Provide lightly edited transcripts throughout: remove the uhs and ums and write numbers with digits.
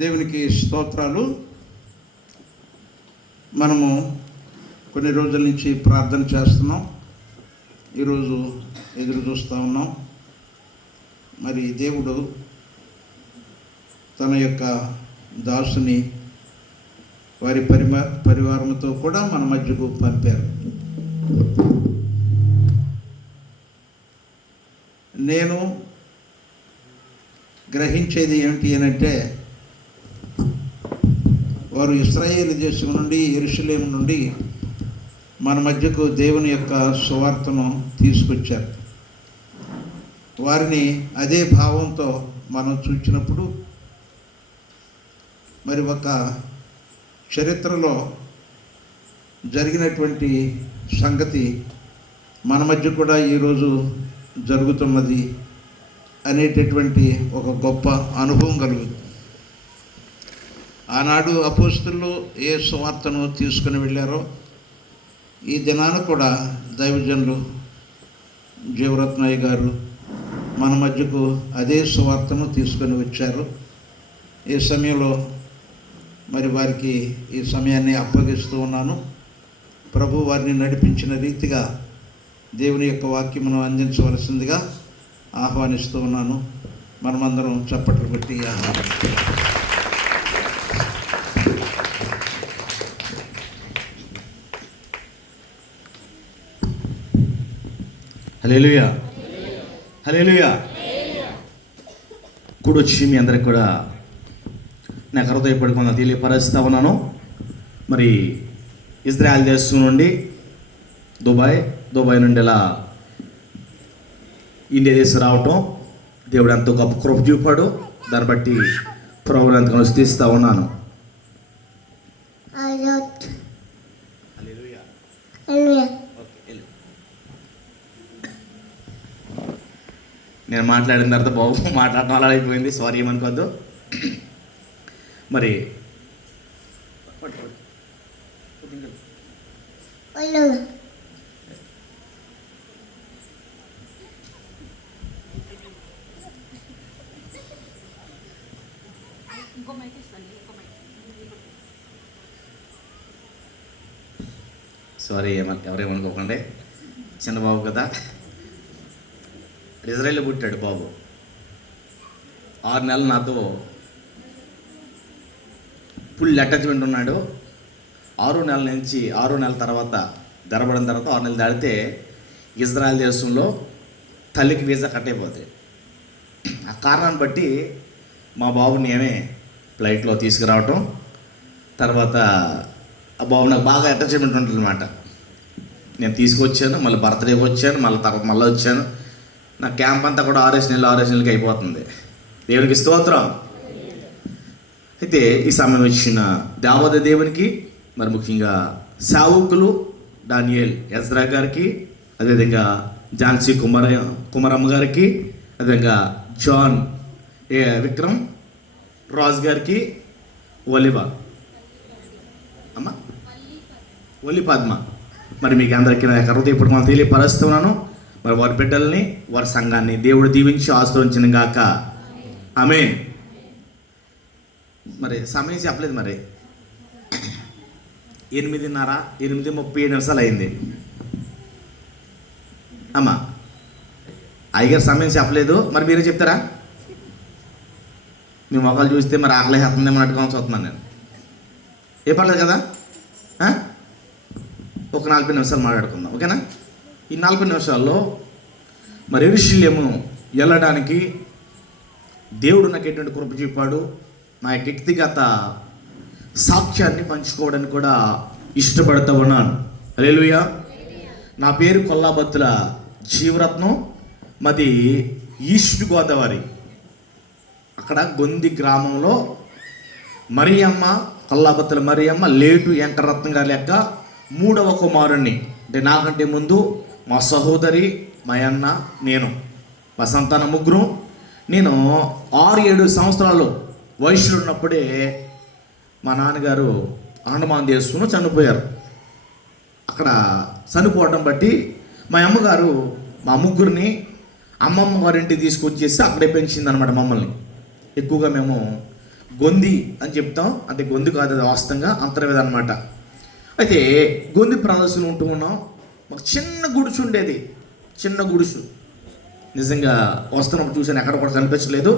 దేవునికి స్తోత్రాలు. మనము కొన్ని రోజుల నుంచి ప్రార్థన చేస్తున్నాం. ఈరోజు ఎదురు చూస్తూ ఉన్నాం. మరి దేవుడు తన యొక్క దాసుని వారి పరివారంతో కూడా మన మధ్యకు పంపారు. నేను గ్రహించేది ఏమిటి అనంటే, వారు ఇశ్రాయేలు దేశం నుండి, యెరూషలేము నుండి మన మధ్యకు దేవుని యొక్క సువార్తను తీసుకొచ్చారు. వారిని అదే భావంతో మనం చూసినప్పుడు మరి ఒక చరిత్రలో జరిగినటువంటి సంగతి మన మధ్య కూడా ఈరోజు జరుగుతున్నది అనేటటువంటి ఒక గొప్ప అనుభవం కలుగుతుంది. ఆనాడు అపోస్తలులు ఏ సువార్తను తీసుకుని వెళ్ళారో, ఈ దినాన కూడా దైవజనులు జీవరత్నయ్య గారు మన మధ్యకు అదే సువార్తను తీసుకొని వచ్చారు. ఈ సమయంలో మరి వారికి ఈ సమయాన్ని అప్పగిస్తూ ఉన్నాను. ప్రభు వారిని నడిపించిన రీతిగా దేవుని యొక్క వాక్యమును అందించవలసిందిగా ఆహ్వానిస్తూ ఉన్నాను. మనమందరం చప్పట్లు పెట్టి హల్లెలూయా, హల్లెలూయా. కూడొచ్చి మీ అందరికి కూడా నాకు హృదయపడుకున్న తెలియపరుస్తూ ఉన్నాను. మరి ఇజ్రాయెల్ దేశం నుండి దుబాయ్ నుండి ఇలా ఇండియా దేశం రావటం దేవుడు ఎంతో గొప్ప కృప చూపాడు. దాన్ని బట్టి ప్రభువుని ఎంతగానో స్తుతిస్తూ ఉన్నాను. నేను మాట్లాడిన తర్వాత బాబు మాట్లాడటం అలా అయిపోయింది, సారీ ఏమనుకోవద్దు. మరి సారీ ఎవరేమనుకోకండి, చిన్న బాబు కదా. ఇజ్రాయెల్లో పుట్టాడు బాబు. 6 నెలలు నాతో ఫుల్ అటాచ్మెంట్ ఉన్నాడు. 6 నెలల నుంచి 6 నెలల తర్వాత గర్భపడిన తర్వాత 6 నెలలు దాటితే ఇజ్రాయెల్ దేశంలో తల్లికి వీసా కట్ అయిపోతాయి. ఆ కారణాన్ని బట్టి మా బాబుని నేనే ఫ్లైట్లో తీసుకురావటం, తర్వాత ఆ బాబు నాకు బాగా అటాచ్మెంట్ ఉంటుంది అన్నమాట. నేను తీసుకొచ్చాను, మళ్ళీ బర్త్డేకి వచ్చాను, మళ్ళీ వచ్చాను. నా క్యాంప్ అంతా కూడా 6 నెలలకి అయిపోతుంది. దేవునికి స్తోత్రం. అయితే ఈ సమయం వచ్చిన దావీదు దేవునికి, మరి ముఖ్యంగా సేవకులు డానియేల్ ఎజ్రా గారికి, అదేవిధంగా ఝాన్సీ కుమారమ్మ గారికి, అదేవిధంగా జాన్ విక్రమ్ రాజ్ గారికి, ఒలి పద్మ, మరి మీకు అందరికీ నా హృదయపూర్వక మనం తెలియపరుస్తున్నాను. మరి వారి బిడ్డల్ని, వారి సంఘాన్ని దేవుడు దీవించి ఆశీర్వదించిన గాక. ఆమేన్. మరి సమయం చెప్పలేదు. మరి 8:30 అయింది అమ్మా. అయ్యగారు సమయం చెప్పలేదు, మరి మీరే చెప్తారా? మీ మొక్కలు చూస్తే మరి ఆకలి హేస్తుందేమో అట్టుకొని చూస్తున్నాను నేను. ఏ పర్లేదు కదా, ఒక 40 నిమిషాలు మాట్లాడుకుందాం, ఓకేనా? ఈ 40 నిమిషాల్లో మరి యెరూషలేము వెళ్ళడానికి దేవుడు నాకు ఎటువంటి కృప చూపాడు, నా యొక్క వ్యక్తిగత సాక్ష్యాన్ని పంచుకోవడానికి కూడా ఇష్టపడుతూ ఉన్నాను. హల్లెలూయా. నా పేరు కొల్లాబత్తుల జీవరత్నం, మాది ఈస్ట్ గోదావరి. అక్కడ గొంది గ్రామంలో కొల్లాబత్తుల మరియమ్మ లేటు వెంకటరత్నం గారి లెక్క 3వ కుమారుణ్ణి. అంటే నాకంటే ముందు మా సహోదరి, మా అన్న, నేను, మా సంతానం ముగ్గురు. నేను 6-7 సంవత్సరాలు వయసులో ఉన్నప్పుడే మా నాన్నగారు అండమాన్ దేశంలో చనిపోయారు. అక్కడ చనిపోవడం బట్టి మా అమ్మగారు మా ముగ్గురిని అమ్మమ్మ వారింటికి తీసుకొచ్చేసి అక్కడే పెంచింది అనమాట మమ్మల్ని. ఎక్కువగా మేము గొంది అని చెప్తాం, అంటే గొంతు కాదు, అది వాస్తవంగా అంతర్వేది అనమాట. అయితే గొంది ప్రదర్శన ఉంటూ ఉన్నాం. మాకు చిన్న గుడిసు ఉండేది, చిన్న గుడిసు. నిజంగా వస్తున్నప్పుడు చూసాను, ఎక్కడ కూడా కనిపించలేదు.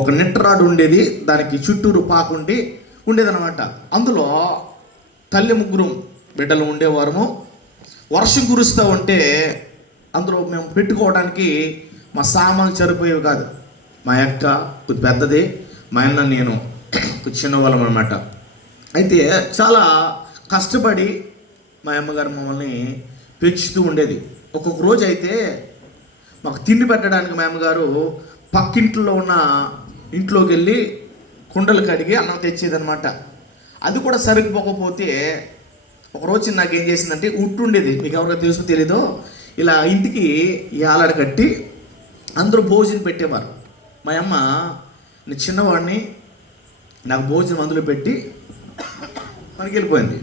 ఒక నిట్టరాడు ఉండేది, దానికి చుట్టూరు పాకుండి ఉండేదన్నమాట. అందులో తల్లి ముగ్గురు బిడ్డలు ఉండేవారము. వర్షం కురుస్తూ ఉంటే అందులో మేము పెట్టుకోవడానికి మా సామాన్లు సరిపోయేవి కాదు. మా అక్క కొద్ది పెద్దది, మా అన్న నేను చిన్నవాళ్ళం అనమాట. అయితే చాలా కష్టపడి మా అమ్మగారు మమ్మల్ని పెంచుతూ ఉండేది. ఒక్కొక్క రోజు అయితే మాకు తిండి పెట్టడానికి మా అమ్మగారు పక్కింట్లో ఉన్న ఇంట్లోకి వెళ్ళి కుండలు కడిగి అన్నం తెచ్చేదనమాట. అది కూడా సరిపోకపోతే ఒకరోజు నాకేం చేసిందంటే, ఉట్టు ఉండేది, మీకు ఎవరికైనా తెలుసో తెలీదో, ఇలా ఇంటికి ఏలాడ కట్టి అందరూ భోజనం పెట్టేవారు. మా అమ్మ, నేను చిన్నవాడిని, నాకు భోజనం అందులో పెట్టి పనికి వెళ్ళిపోయింది.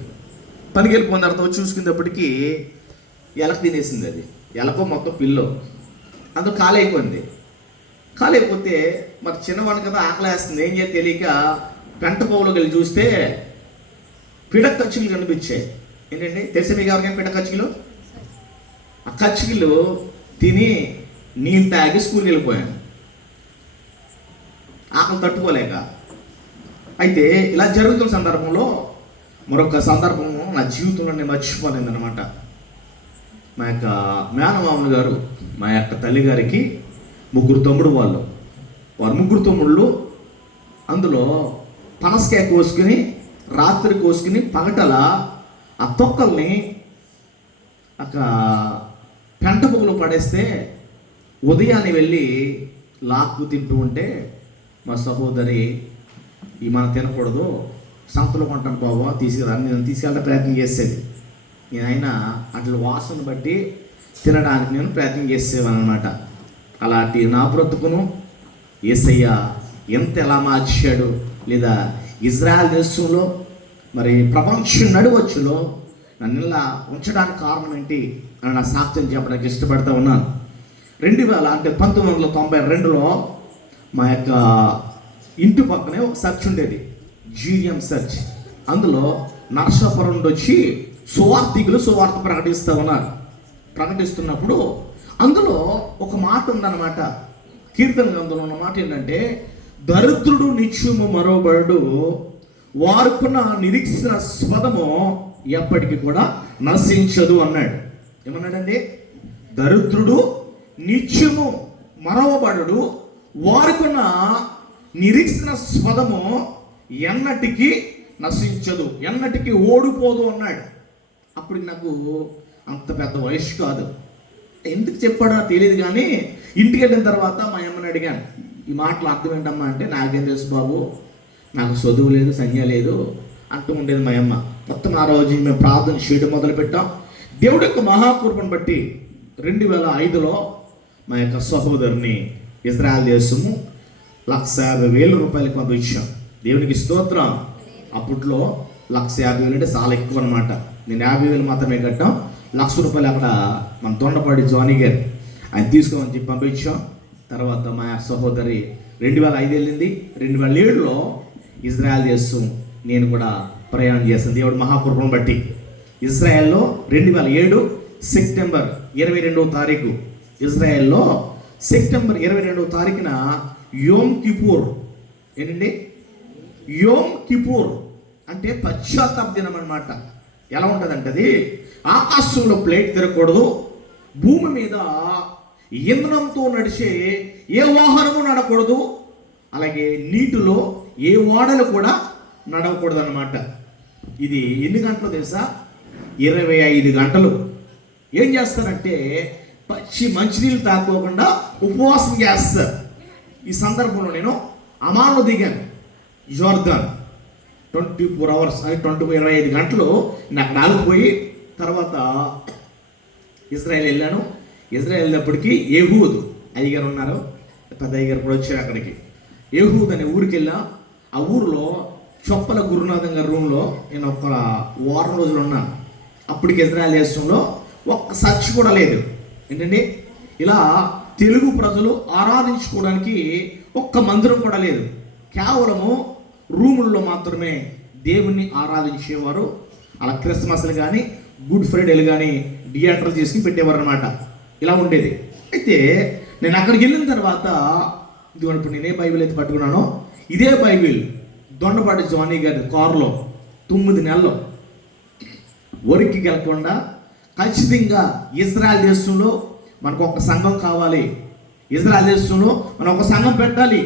పనికి వెళ్ళిపోయిన తర్వాత చూసుకునేటప్పటికీ ఎలక తినేసింది. అది ఎలకో మొత్తం పిల్లో, అందులో ఖాళీ అయిపోయింది. ఖాళీ అయిపోతే మరి చిన్నవాడిని కదా, ఆకలి వేస్తుంది, ఏం చేయాలి తెలియక పెంట పోవులోకి వెళ్ళి చూస్తే పిడక కచ్చికలు కనిపించాయి. ఏంటండి తెలిసి మీకు ఎవరికైనా పిడక కచ్చికలు? ఆ కచ్చికలు తిని నీళ్ళు తాగి స్కూల్కి వెళ్ళిపోయాను, ఆకలి తట్టుకోలేక. అయితే ఇలా జరుగుతున్న సందర్భంలో మరొక సందర్భము నా జీవితంలో నేను మర్చిపోలేదన్నమాట. మా యొక్క మేనమామలు గారు, మా యొక్క తల్లిగారికి ముగ్గురు తమ్ముడు వాళ్ళు. వారు ముగ్గురు తమ్ముళ్ళు అందులో పనసకాయ కోసుకుని, రాత్రి కోసుకుని, పగటల ఆ తొక్కల్ని ఒక పెంట పొగలు పడేస్తే ఉదయాన్నే వెళ్ళి లాక్కు తింటూ ఉంటే మా సహోదరి, ఈ మనం తినకూడదు, సంతలో కొంటాను బాబా, తీసుకెళ్ళే ప్రయత్నం చేసేది. నేనైనా అట్లా వాసన బట్టి తినడానికి నేను ప్రయత్నం చేసేవాను అనమాట. అలాంటి నా బ్రతుకును యేసయ్య ఎలా మార్చాడు, లేదా ఇజ్రాయెల్ దేశంలో మరి ప్రపంచం నడువచ్చులో నన్ను ఇలా ఉంచడానికి కారణం ఏంటి అని నా సాక్ష్యం చెప్పడానికి ఇష్టపడతా ఉన్నాను. 1992లో మా యొక్క ఇంటి పక్కనే ఒక చర్చ్ ఉండేది, జీడిఎం చర్చ్. అందులో నరసాపురం నుండి వచ్చి సువార్థికులు సువార్త ప్రకటిస్తూ ఉన్నారు. ప్రకటిస్తున్నప్పుడు అందులో ఒక మాట ఉందన్నమాట, కీర్తన గ్రంథంలో ఉన్న మాట ఏంటంటే, దరిద్రుడు నిత్యము మరోబడు, వారుకున్న నిరీక్షణ స్పదము ఎప్పటికీ కూడా నశించదు అన్నాడు. ఏమన్నాడండి? దరిద్రుడు నిత్యము మరవబడు, వారుకున్న నిరీక్షణ స్పదము ఎన్నటికీ నశించదు, ఎన్నటికీ ఓడిపోదు అన్నాడు. అప్పుడు నాకు అంత పెద్ద వయసు కాదు, ఎందుకు చెప్పాడో తెలియదు. కానీ ఇంటికి వెళ్ళిన తర్వాత మా అమ్మని అడిగాను, ఈ మాటలు అర్థం ఏంటమ్మా అంటే, నాకేం తెలుసు బాబు, నాకు చదువు లేదు, సంధ్య లేదు అంటూ ఉండేది మా అమ్మ. మొత్తం ఆ రోజు మేము ప్రార్థన చేయడం మొదలుపెట్టాం. దేవుడి యొక్క మహాకృపను బట్టి 2005లో మా యొక్క సహోదరుని ఇజ్రాయెల్ దేశము 150,000 రూపాయలకు పంపించాం. దేవునికి స్తోత్రం. అప్పట్లో 150,000 అంటే చాలా ఎక్కువ అనమాట. నేను 50,000 మాత్రమే కట్టాం. 1,00,000 రూపాయలు అక్కడ మన దొండపాడి జానీ గారు ఆయన తీసుకోమని చెప్పి పంపించాం. తర్వాత మా సహోదరి 2005 వెళ్ళింది. 2007లో ఇజ్రాయెల్ దేశం నేను కూడా ప్రయాణం చేస్తాను దేవుడు మహాకృపను బట్టి. ఇజ్రాయెల్లో 2007 సెప్టెంబర్ 22వ తారీఖు, ఇజ్రాయెల్లో సెప్టెంబర్ 22వ తారీఖున యోమ్ కిపూర్. ఏంటండి యోమ్ కిపూర్ అంటే పశ్చాత్తాప దినం అనమాట. ఎలా ఉంటుందంటే, అది ఆకాశంలో ప్లేట్ తిరగకూడదు, భూమి మీద ఇంధనంతో నడిచే ఏ వాహనము నడకూడదు, అలాగే నీటిలో ఏ ఓడలు కూడా నడవకూడదు అనమాట. ఇది ఎన్ని గంటలు తెలుసా? 25 గంటలు. ఏం చేస్తారంటే పచ్చి మంచినీళ్ళు తాకోకుండా ఉపవాసం చేస్తారు. ఈ సందర్భంలో నేను అమాన్లో దిగాను, జోర్దాన్. 24 అవర్స్, అది 25 గంటలు నాకు ఆగిపోయి తర్వాత ఇజ్రాయెల్ వెళ్ళాను. ఇజ్రాయెల్ వెళ్ళినప్పటికీ ఏహూద్ అయ్యగారు ఉన్నారు, పెద్ద అయ్యగారు కూడా వచ్చారు అక్కడికి. ఏహూద్ అనే ఊరికి వెళ్ళా. ఆ ఊరిలో చొప్పల గురునాథం గారి రూమ్లో నేను ఒక వారం రోజులు ఉన్నాను. అప్పటికి ఇజ్రాయెల్ దేశంలో ఒక్క చర్చ్ కూడా లేదు. ఏంటండి, ఇలా తెలుగు ప్రజలు ఆరాధించుకోవడానికి ఒక్క మందిరం కూడా లేదు. కేవలము రూముల్లో మాత్రమే దేవుణ్ణి ఆరాధించేవారు. అలా క్రిస్మస్లు కానీ గుడ్ ఫ్రైడేలు కానీ థియేటర్లు చేసుకుని పెట్టేవారు అనమాట. ఇలా ఉండేది. అయితే నేను అక్కడికి వెళ్ళిన తర్వాత ఇదిగోండి, ఇప్పుడు నేనే బైబిల్ అయితే పట్టుకున్నానో ఇదే బైబిల్ దొండపాటి జానీ గారి కారులో 9 నెలలు వరికి వెళ్ళకుండా ఖచ్చితంగా ఇజ్రాయెల్ దేశంలో మనకు ఒక సంఘం కావాలి, ఇజ్రాయెల్ దేశంలో మనం ఒక సంఘం పెట్టాలి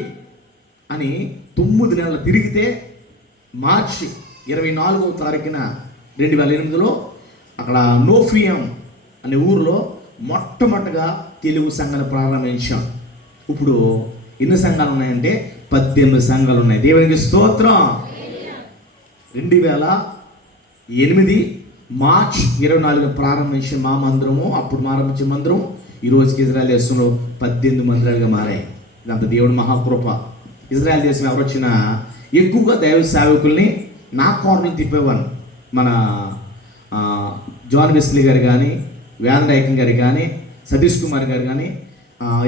అని 9 నెలలు తిరిగితే మార్చి 24వ తారీఖున 2008లో అక్కడ నోఫియం అనే ఊరిలో మొట్టమొదటిగా తెలుగు సంఘాలు ప్రారంభించాం. ఇప్పుడు ఎన్ని సంఘాలు ఉన్నాయంటే 18 సంఘాలు ఉన్నాయి. దేవునికి స్తోత్రం. 2008 మార్చ్ 24 ప్రారంభించే మా మందిరము, అప్పుడు ప్రారంభించే మందిరం ఈ రోజుకి ఇజ్రాయెల్ దేశంలో 18 మందిరాలుగా మారాయి. ఇదంతా దేవుడి మహాకృప. ఇజ్రాయెల్ దేశం ఎవరు వచ్చినా ఎక్కువగా దైవ సేవకుల్ని నా కార్డులు తిప్పేవాను. మన జాన్ వెస్లీ గారు కానీ, వేదనాయకం గారు కానీ, సతీష్ కుమార్ గారు కానీ,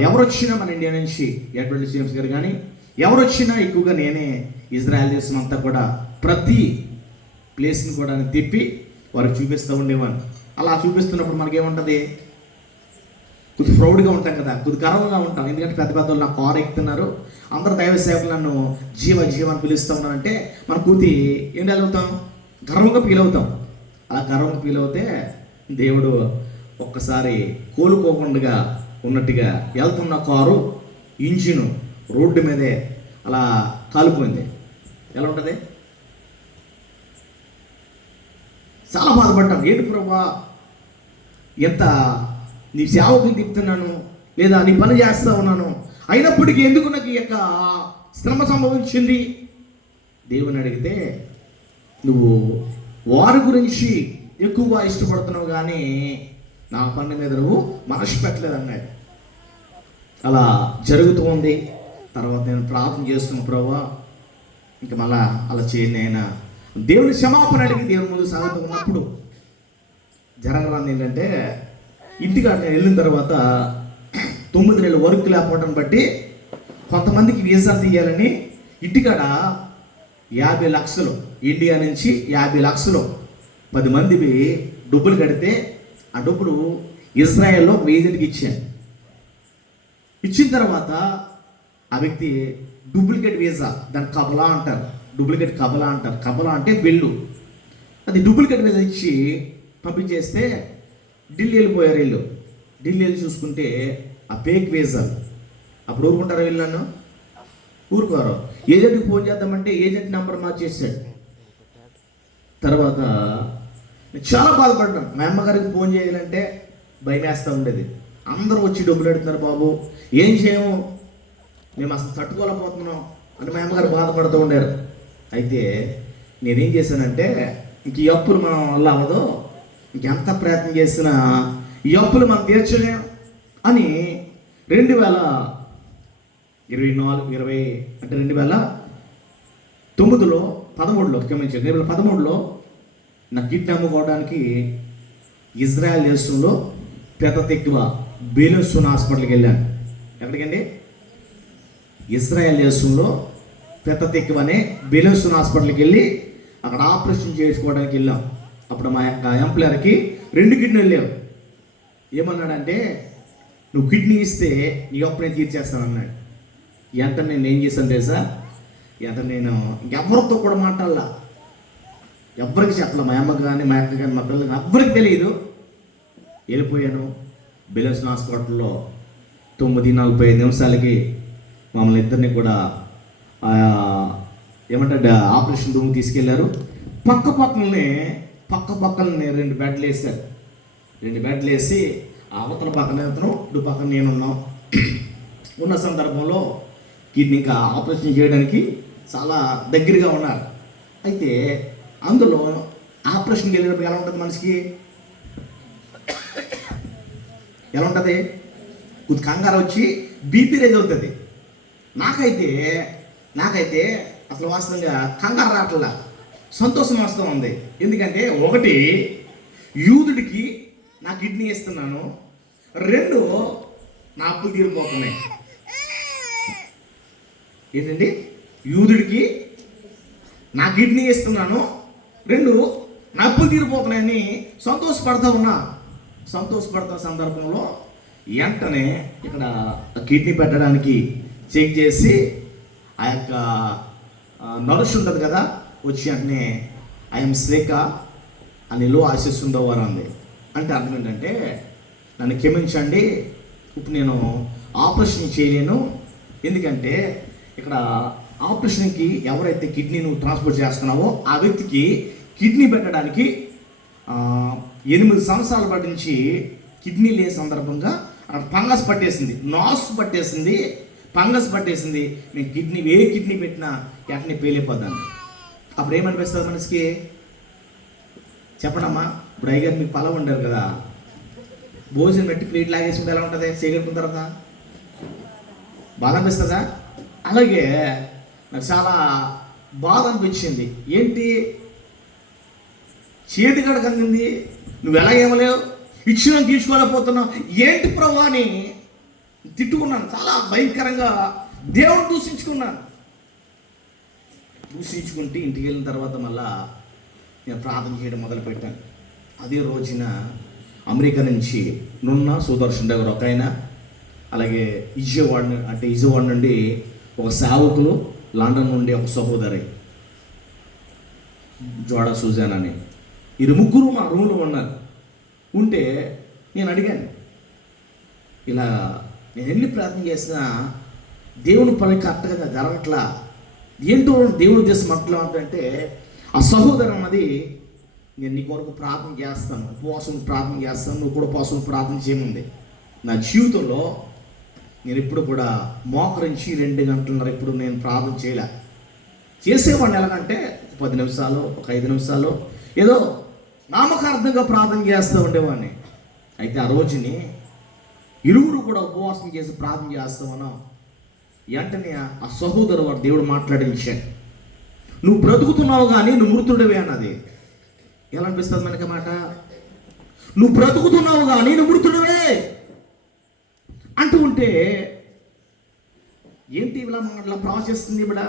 ఎవరు వచ్చినా మన ఇండియా నుంచి ఎడ్వర్డ్ జేమ్స్ గారు కానీ ఎవరు వచ్చినా ఎక్కువగా నేనే ఇజ్రాయెల్ దేశం అంతా కూడా ప్రతి ప్లేస్ని కూడా తిప్పి వారికి చూపిస్తూ ఉండేవాను. అలా చూపిస్తున్నప్పుడు మనకేముంటుంది, కొద్ది ప్రౌడ్గా ఉంటాం కదా, కొద్ది గర్వంగా ఉంటాం. ఎందుకంటే పెద్ద పెద్ద వాళ్ళు నా కారు ఎక్కుతున్నారు, అందరూ దైవ సేవకులు నన్ను జీవని పిలుస్తూ ఉన్నారంటే మన కొద్ది ఏం అవుతాం, గర్వంగా ఫీల్ అవుతాం. అలా గర్వంగా ఫీల్ అవుతే దేవుడు ఒక్కసారి కోలుకోకుండా ఉన్నట్టుగా వెళ్తున్న కారు ఇంజిన్ రోడ్డు మీదే అలా కాలిపోయింది. ఎలా ఉంటుంది? చాలా బాధపడ్డాను. ఏంటి ప్రభా, ఎంత నీ సేవకులు తిప్పుతున్నాను, లేదా నీ పని చేస్తూ ఉన్నాను, అయినప్పటికీ ఎందుకు నాకు ఈ యొక్క శ్రమ సంభవించింది? దేవుని అడిగితే నువ్వు వారి గురించి ఎక్కువగా ఇష్టపడుతున్నావు కానీ నా పని మీద నువ్వు మనసు పెట్టలేదు అన్నాడు. అలా జరుగుతూ ఉంది. తర్వాత నేను ప్రార్థన చేస్తున్న ప్రభా ఇంకా మళ్ళా అలా చేయండి అయినా దేవుని క్షమాపణ అడిగి దేవుని ముందు సాగుతూ ఉన్నప్పుడు జరగరాంది ఏంటంటే, ఇంటికి నేను వెళ్ళిన తర్వాత 9 నెలలు వర్క్ లేకపోవడం బట్టి కొంతమందికి వీసా తీయాలని ఇంటికాడ 50 లక్షలు, ఇండియా నుంచి 50 లక్షలు 10 మందివి డబ్బులు కడితే ఆ డబ్బులు ఇజ్రాయెల్లో ఒక ఏజెంట్కి ఇచ్చాను. ఇచ్చిన తర్వాత ఆ వ్యక్తి డూప్లికేట్ వీసా, దాన్ని కబలా అంటారు, డూప్లికేట్ కబలా అంటారు. కబలా అంటే బిల్లు. అది డూప్లికేట్ వీసా ఇచ్చి పంపించేస్తే ఢిల్లీ వెళ్ళిపోయారు వీళ్ళు. ఢిల్లీ వెళ్ళి చూసుకుంటే ఆ ఫేక్ వీసా. అప్పుడు ఊరుకుంటారు వీళ్ళు, నన్ను ఊరుకోరు. ఏజెంట్కి ఫోన్ చేద్దామంటే ఏజెంట్ నెంబర్ మార్చేసాడు. తర్వాత చాలా బాధపడ్డాను. మా అమ్మగారికి ఫోన్ చేయాలంటే భయం వేస్తూ ఉండేది. అందరూ వచ్చి డబ్బులు పెడుతున్నారు, బాబు ఏం చేయము, మేము అసలు తట్టుకోలేకపోతున్నాం అంటే మా అమ్మగారు బాధపడుతూ ఉండారు. అయితే నేనేం చేశానంటే, ఇంక ఈ అప్పులు మనం వల్ల అవ్వదు, ఇంకెంత ప్రయత్నం చేసినా ఈ అప్పులు మనం తీర్చలేం అని 2020 అంటే 2009లో 13లో క్షమించాను 2013లో నా కిడ్నీ అమ్ముకోవడానికి ఇజ్రాయెల్ దేశంలో పెద్ద తెక్కువ బేలుసూన్ హాస్పిటల్కి వెళ్ళాను. ఎక్కడికండి? ఇజ్రాయెల్ దేశంలో పెద్ద తెక్కువనే బేలుసూన్ హాస్పిటల్కి వెళ్ళి అక్కడ ఆపరేషన్ చేసుకోవడానికి వెళ్ళాం. అప్పుడు మా యొక్క ఎంప్లాయర్కి 2 కిడ్నీలు లేవు. ఏమన్నాడంటే, నువ్వు కిడ్నీ ఇస్తే నీ అప్పు నేను తీర్చేస్తానన్నాడు. వెంటనే నేను ఏం చేశాను తెలుసా, వెంటనే నేను ఇంకెవరితో కూడా మాట్లాడాల, ఎవరికి చెప్పలే, మా అమ్మకి కానీ మా అక్క కానీ మా పిల్లలు కానీ ఎవ్వరికి తెలియదు. వెళ్ళిపోయాను. బెలూసూన్ హాస్పిటల్లో 9:45 నిమిషాలకి మమ్మల్ని ఇద్దరిని కూడా ఏమంటే ఆపరేషన్ రూమ్ తీసుకెళ్లారు. పక్క పక్కనే 2 బెడ్లు వేశారు. 2 బెడ్లు వేసి అవతల పక్కన ఇతను, ఇటు పక్కన నేనున్నాం. ఉన్న సందర్భంలో కిడ్నీ ఇంకా ఆపరేషన్ చేయడానికి చాలా దగ్గరగా ఉన్నారు. అయితే అందులో ఆపరేషన్కి వెళ్ళినప్పుడు ఎలా ఉంటుంది మనిషికి, ఎలా ఉంటుంది, కొద్ది కంగారు వచ్చి బీపీ రేజ్ అవుతుంది. నాకైతే అసలు వాస్తవంగా కంగారు రావట్లా, సంతోషం వస్తూ ఉంది. ఎందుకంటే 1 యూదుడికి నా కిడ్నీ ఇస్తున్నాను, 2 నా అప్పులు తీరిపోతున్నాయి. ఏంటండి, యూదుడికి నా కిడ్నీ ఇస్తున్నాను, 2 నా అప్పులు తీరిపోతున్నాయని సంతోషపడుతున్న సందర్భంలో వెంటనే ఇక్కడ కిడ్నీ పెట్టడానికి చెక్ చేసి ఆ యొక్క నర్సు ఉంటుంది కదా, వచ్చి వెంటనే ఐఎమ్ శ్రేఖ అని లో ఆశిస్తుండేవారు అంది. అంటే అర్థం ఏంటంటే, నన్ను క్షమించండి, ఇప్పుడు నేను ఆపరేషన్ చేయలేను, ఎందుకంటే ఇక్కడ ఆపరేషన్కి ఎవరైతే కిడ్నీ నువ్వు ట్రాన్స్పోర్ట్ చేస్తున్నావో ఆ వ్యక్తికి కిడ్నీ పెట్టడానికి 8 సంవత్సరాల పాటు నుంచి కిడ్నీ లేని సందర్భంగా ఫంగస్ పట్టేసింది, ఫంగస్ పట్టేసింది. మేము ఏ కిడ్నీ పెట్టినా వెంటనే పేలిపోద్దాం. అప్పుడు ఏమనిపిస్తుంది మనసుకి? చెప్పండమ్మా. ఇప్పుడు అయ్యగారు మీకు పలవ ఉంటారు కదా, భోజనం పెట్టి ప్లేట్ లాగేసుకుంటే ఎలా ఉంటుంది? చేయగలుగుతున్న తర్వాత బాధ అనిపిస్తుందా? అలాగే నాకు చాలా బాధ అనిపించింది. ఏంటి చేతి కాడకు అందింది, నువ్వు ఎలాగేమలేవు, ఇచ్చిన తీసుకోలేకపోతున్నావు, ఏంటి ప్రభా అని తిట్టుకున్నాను. చాలా భయంకరంగా దేవుడు దూషించుకుంటే ఇంటికి వెళ్ళిన తర్వాత మళ్ళా నేను ప్రార్థన చేయడం మొదలుపెట్టాను. అదే రోజున అమెరికా నుంచి నున్న సుదర్శన్ దగ్గర ఒక ఆయన, అలాగే విజయవాడ నుండి ఒక సేవకులు, లండన్ నుండి ఒక సహోదరి జోడా సుజాన్ అని, 3 మా రూమ్లో ఉన్నారు. ఉంటే నేను అడిగాను, ఇలా నేను వెళ్ళి ప్రార్థన చేసినా దేవుని పని కరెక్ట్గా జరగట్లా, ఏంటో దేవుని చేసి మాట్లాడుతుంటే ఆ సహోదరం అన్నది, నేను నీ కొరకు ప్రార్థన చేస్తాను, ఉపవాసం ప్రార్థన చేస్తాను, నువ్వు కూడా ఉపవాసం ప్రార్థన చేయముంది. నా జీవితంలో నేను ఎప్పుడు కూడా మోకరించి 2 గంటలన్నర ఎప్పుడు నేను ప్రార్థన చేసేవాడిని. ఎలాగంటే 10 నిమిషాలు, ఒక 5 నిమిషాలు ఏదో నామకార్థంగా ప్రార్థన చేస్తూ ఉండేవాడిని. అయితే ఆ రోజుని 2 కూడా ఉపవాసం చేసి ప్రార్థన చేస్తామన్నాం. వెంటనే ఆ సహోదరు వాడు దేవుడు మాట్లాడించాడు, నువ్వు బ్రతుకుతున్నావు కానీ నువ్వు మృతుడివే అన్నది. ఎలా అనిపిస్తుంది మనకి మాట? నువ్వు బ్రతుకుతున్నావు కానీ నువ్వు మృతుడివే అంటూ ఉంటే ఏంటి ఇలా ఇట్లా ప్రవచిస్తుంది? ఇవిడ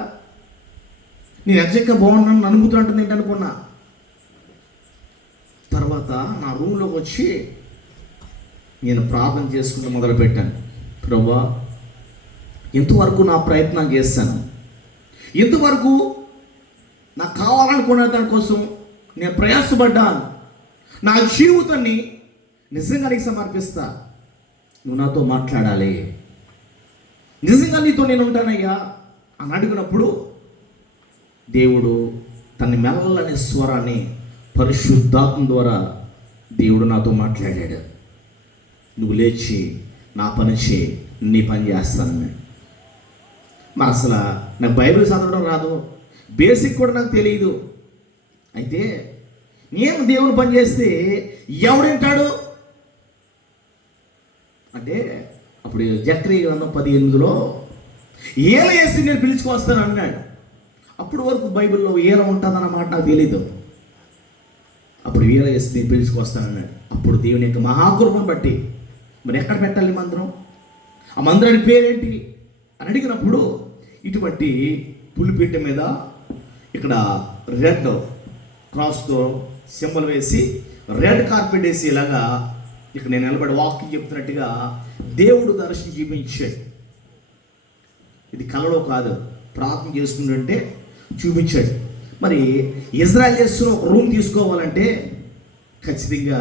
నేను ఎగ్జాక్ట్గా బాగున్నాను అనుభూతి ఏంటి అనుకున్నా. తర్వాత నా రూమ్లోకి వచ్చి నేను ప్రార్థన చేసుకుంటూ మొదలుపెట్టాను. ప్రభువా, ఇంతవరకు నా ప్రయత్నం చేశాను, ఇంతవరకు నాకు కావాలనుకునే దానికోసం నేను ప్రయాసపడ్డాను, నా జీవితాన్ని నిజంగా నీకు సమర్పిస్తా, నువ్వు నాతో మాట్లాడాలి, నిజంగా నీతో నేను ఉంటానయ్యా అని అడిగినప్పుడు దేవుడు తన మెల్లని స్వరాన్ని పరిశుద్ధాత్మ ద్వారా దేవుడు నాతో మాట్లాడాడు. నువ్వు లేచి నా పని చేయి, నీ పని చేస్తానని. మరి అసలు నాకు బైబిల్ చదవడం రాదు, బేసిక్ కూడా నాకు తెలియదు. అయితే నేను దేవుని పని చేస్తే ఎవడింటాడు అంటే, అప్పుడు జకరియా గ్రంథం 18లో ఏల వేసి నేను పిలుచుకొస్తాను అన్నాడు. అప్పుడు వరకు బైబిల్లో ఏల ఉంటుందన్నమాట నాకు తెలీదు. అప్పుడు ఏల వేసి నేను పిలుచుకొస్తాను అన్నాడు. అప్పుడు దేవుని యొక్క మహాకృపను బట్టి మరి ఎక్కడ పెట్టాలి మందిరం, ఆ మందిరానికి పేరేంటి అని అడిగినప్పుడు ఇటువంటి పులిపీట మీద ఇక్కడ రెడ్ క్రాస్తో సింబల్ వేసి రెడ్ కార్పెట్ వేసి ఇలాగా ఇక్కడ నేను నిలబడి వాకింగ్ చెప్తున్నట్టుగా దేవుడు దర్శనం చూపించాడు. ఇది కలలో కాదు, ప్రార్థన చేసుకుంటుంటే చూపించాడు. మరి ఇజ్రాయేల్స్లో ఒక రూమ్ తీసుకోవాలంటే ఖచ్చితంగా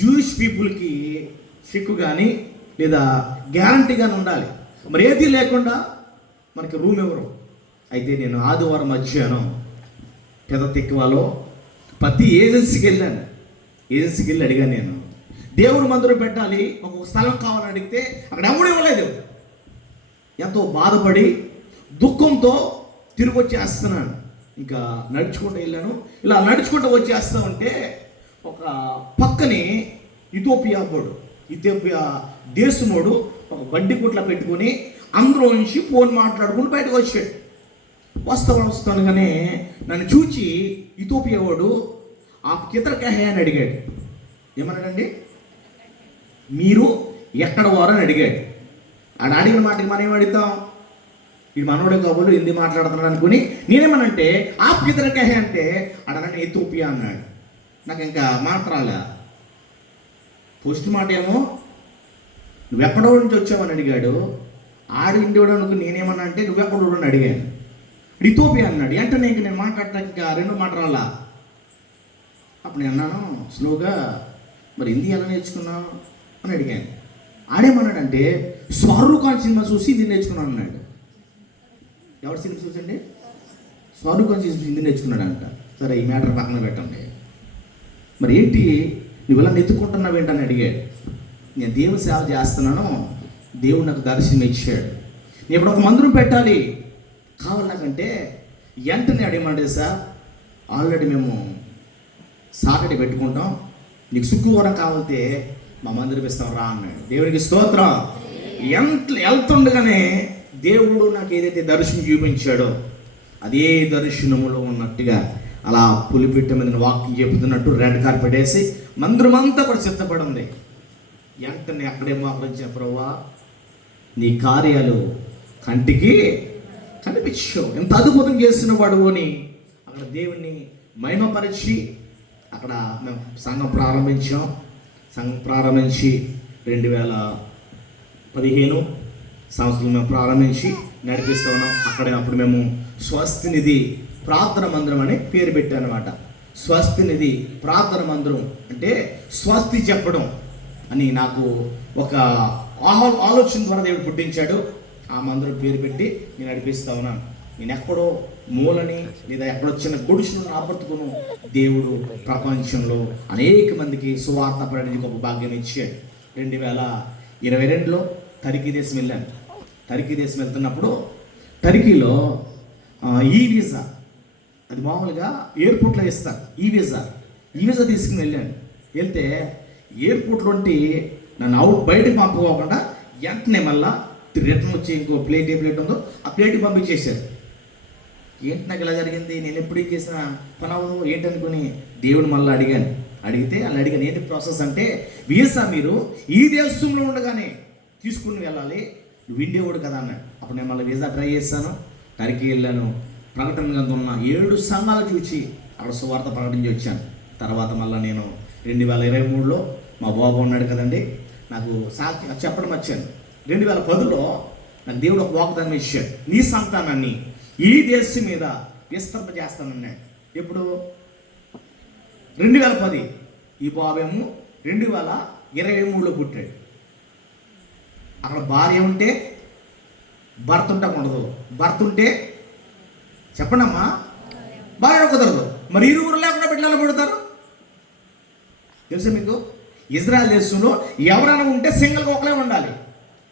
జూయిష్ పీపుల్కి చెక్కు కానీ లేదా గ్యారంటీ కానీ ఉండాలి. మరి ఏది లేకుండా మనకి రూమ్ ఎవరు? అయితే నేను ఆదివారం మధ్యాహ్నం పెద్ద తిక్కువలో ప్రతి ఏజెన్సీకి వెళ్ళి అడిగాను, నేను దేవుడు మందిరం పెట్టాలి, ఒక స్థలం కావాలని అడిగితే అక్కడ ఎవడు ఇవ్వలేదు. ఎంతో బాధపడి దుఃఖంతో తిరిగి వచ్చేస్తున్నాను. ఇంకా నడుచుకుంటూ వెళ్ళాను. ఇలా నడుచుకుంటూ వచ్చేస్తా ఉంటే ఒక పక్కని ఇథియోపియా దేశముడు ఒక బడ్డీ కుట్ల పెట్టుకుని అందులో నుంచి ఫోన్ మాట్లాడుకుని బయటకు వచ్చాడు. వస్తానుగానే నన్ను చూచి ఇథియోపియా వాడు ఆ కితర్ కహే అని అడిగాడు. ఏమన్నాడండి? మీరు ఎక్కడ వారు అని అడిగాడు. ఆడ అడిగిన మాటకి మనం ఏమడుగుతాం? ఈ మనోడే కాబోలు హిందీ మాట్లాడుతున్నాడు అనుకుని నేనేమనంటే ఆప్ కిదర్ కా హై అంటే అడనని ఎథియోపియా అన్నాడు. నాకు ఇంకా మాట్లాడాలా. ఫస్ట్ మాట ఏమో నువ్వెక్కడో నుంచి వచ్చావని అడిగాడు. ఆడు ఇండివాడు అనుకుని నేనేమన్నా అంటే నువ్వెక్కడో అని అడిగాను. ఇథియోపియా అన్నాడు. వెంటనే ఇంక నేను మాట్లాడటానికి ఇంకా రెండో మాట రాలా. అప్పుడు నేను అన్నాను స్లోగా, మరి హిందీ ఎలా నేర్చుకున్నావు అని అడిగాను. ఆడేమన్నాడంటే షారూఖ్ ఖాన్ సినిమా చూసి హిందీ నేర్చుకున్నాను అన్నాడు. ఎవరి సినిమా చూసండి? షారూఖ్ ఖాన్ చూసి హిందీ నేర్చుకున్నాడు అంట. సరే ఈ మ్యాటర్ పక్కన పెట్టండి. మరి ఏంటి నువ్వు ఇలా నెత్తుకుంటున్నావు ఏంటని అడిగాడు. నేను దేవుని సేవ చేస్తున్నాను, దేవుడు నాకు దర్శనం ఇచ్చాడు, నేను ఇప్పుడు ఒక మందిరం పెట్టాలి కావాలి నాకంటే వెంటనే అడిగమంటే సార్ ఆల్రెడీ మేము సాటర్డే పెట్టుకుంటాం, నీకు శుక్రవారం కావాలితే మా మందిరం ఇస్తాం రా అన్నాడు. దేవునికి స్తోత్రం. వెళ్తుండగానే దేవుడు నాకు ఏదైతే దర్శనం చూపించాడో అదే దర్శనములో ఉన్నట్టుగా అలా పులిపిట్ట మీద వాకింగ్ చెబుతున్నట్టు రెడ్ కార్పెట్ వేసి మందిరం అంతా కూడా సిద్ధపడి ఉంది. వెంటనే అక్కడే మోకరించిన ప్రభువా నీ కార్యాలు కంటికి కనిపించవు, ఎంత అద్భుతం చేసిన వాడు అని అక్కడ దేవుణ్ణి మహిమపరిచి అక్కడ మేము సంఘం ప్రారంభించాం. సంఘం ప్రారంభించి 2015 సంవత్సరం మేము ప్రారంభించి నడిపిస్తూ ఉన్నాం. అక్కడే అప్పుడు మేము స్వస్తినిధి ప్రార్థన మందిరం అని పేరు పెట్టానమాట. స్వస్తినిధి ప్రార్థన మందిరం అంటే స్వస్తి చెప్పడం అని నాకు ఒక ఆలోచన ద్వారా దేవుడు పుట్టించాడు. ఆ మందిరం పేరు పెట్టి నేను నడిపిస్తా ఉన్నాను. నేను ఎక్కడో మూలని లేదా ఎక్కడో చిన్న గుడిసును రాబట్టుకును దేవుడు ప్రపంచంలో అనేక మందికి సువార్త పడడానికి ఒక భాగ్యం ఇచ్చాడు. 2022లో టర్కీ దేశం వెళ్ళాను. టర్కీ దేశం వెళ్తున్నప్పుడు టర్కీలో ఈ వీసా, అది మామూలుగా ఎయిర్పోర్ట్లో ఇస్తారు. ఈ వీసా తీసుకుని వెళ్ళాను. వెళ్తే ఎయిర్పోర్ట్లో నన్ను బయటకు పంపుకోకుండా వెంటనే మళ్ళా రిటర్న్ వచ్చి ఇంకో ప్లేట్ ఉందో ఆ ప్లేట్కి పంపించేశారు. ఏంటి నాకు ఇలా జరిగింది, నేను ఎప్పుడు చేసిన పని అవ్వదు ఏంటనుకుని దేవుడు మళ్ళీ అడిగితే వాళ్ళు అడిగాను ఏంటి ప్రాసెస్ అంటే వీసా మీరు ఈ దేశంలో ఉండగానే తీసుకుని వెళ్ళాలి, నువ్వు ఇండియావాడు కదా అన్నాడు. అప్పుడు నేను మళ్ళీ వీసా ట్రై చేశాను. టర్కీ వెళ్ళాను. ప్రకటన గ్రంథం ఉన్న 7 సంఘాలు చూసి అక్కడ సువార్త ప్రకటించి వచ్చాను. తర్వాత మళ్ళీ నేను 2023లో మా బాబు ఉన్నాడు కదండి, నాకు సాక్షి చెప్పడం వచ్చాను. 2010లో నాకు దేవుడు ఒక వాగ్దానం ఇచ్చాడు, నీ సంతానాన్ని ఈ దేశం మీద విస్తరింపజేస్తానన్నాడు. ఎప్పుడు? 2010. ఈ బాబేమో 2023లో పుట్టాడు. అక్కడ భార్య ఉంటే భర్త ఉండకూడదు, భర్త ఉంటే చెప్పండి అమ్మా భార్య కుదరదు. మరి ఇరువురు లేకుండా బిడ్డలు పుడతారు తెలుసా మీకు? ఇజ్రాయెల్ దేశంలో ఎవరైనా ఉంటే సింగిల్గా ఒకలే ఉండాలి,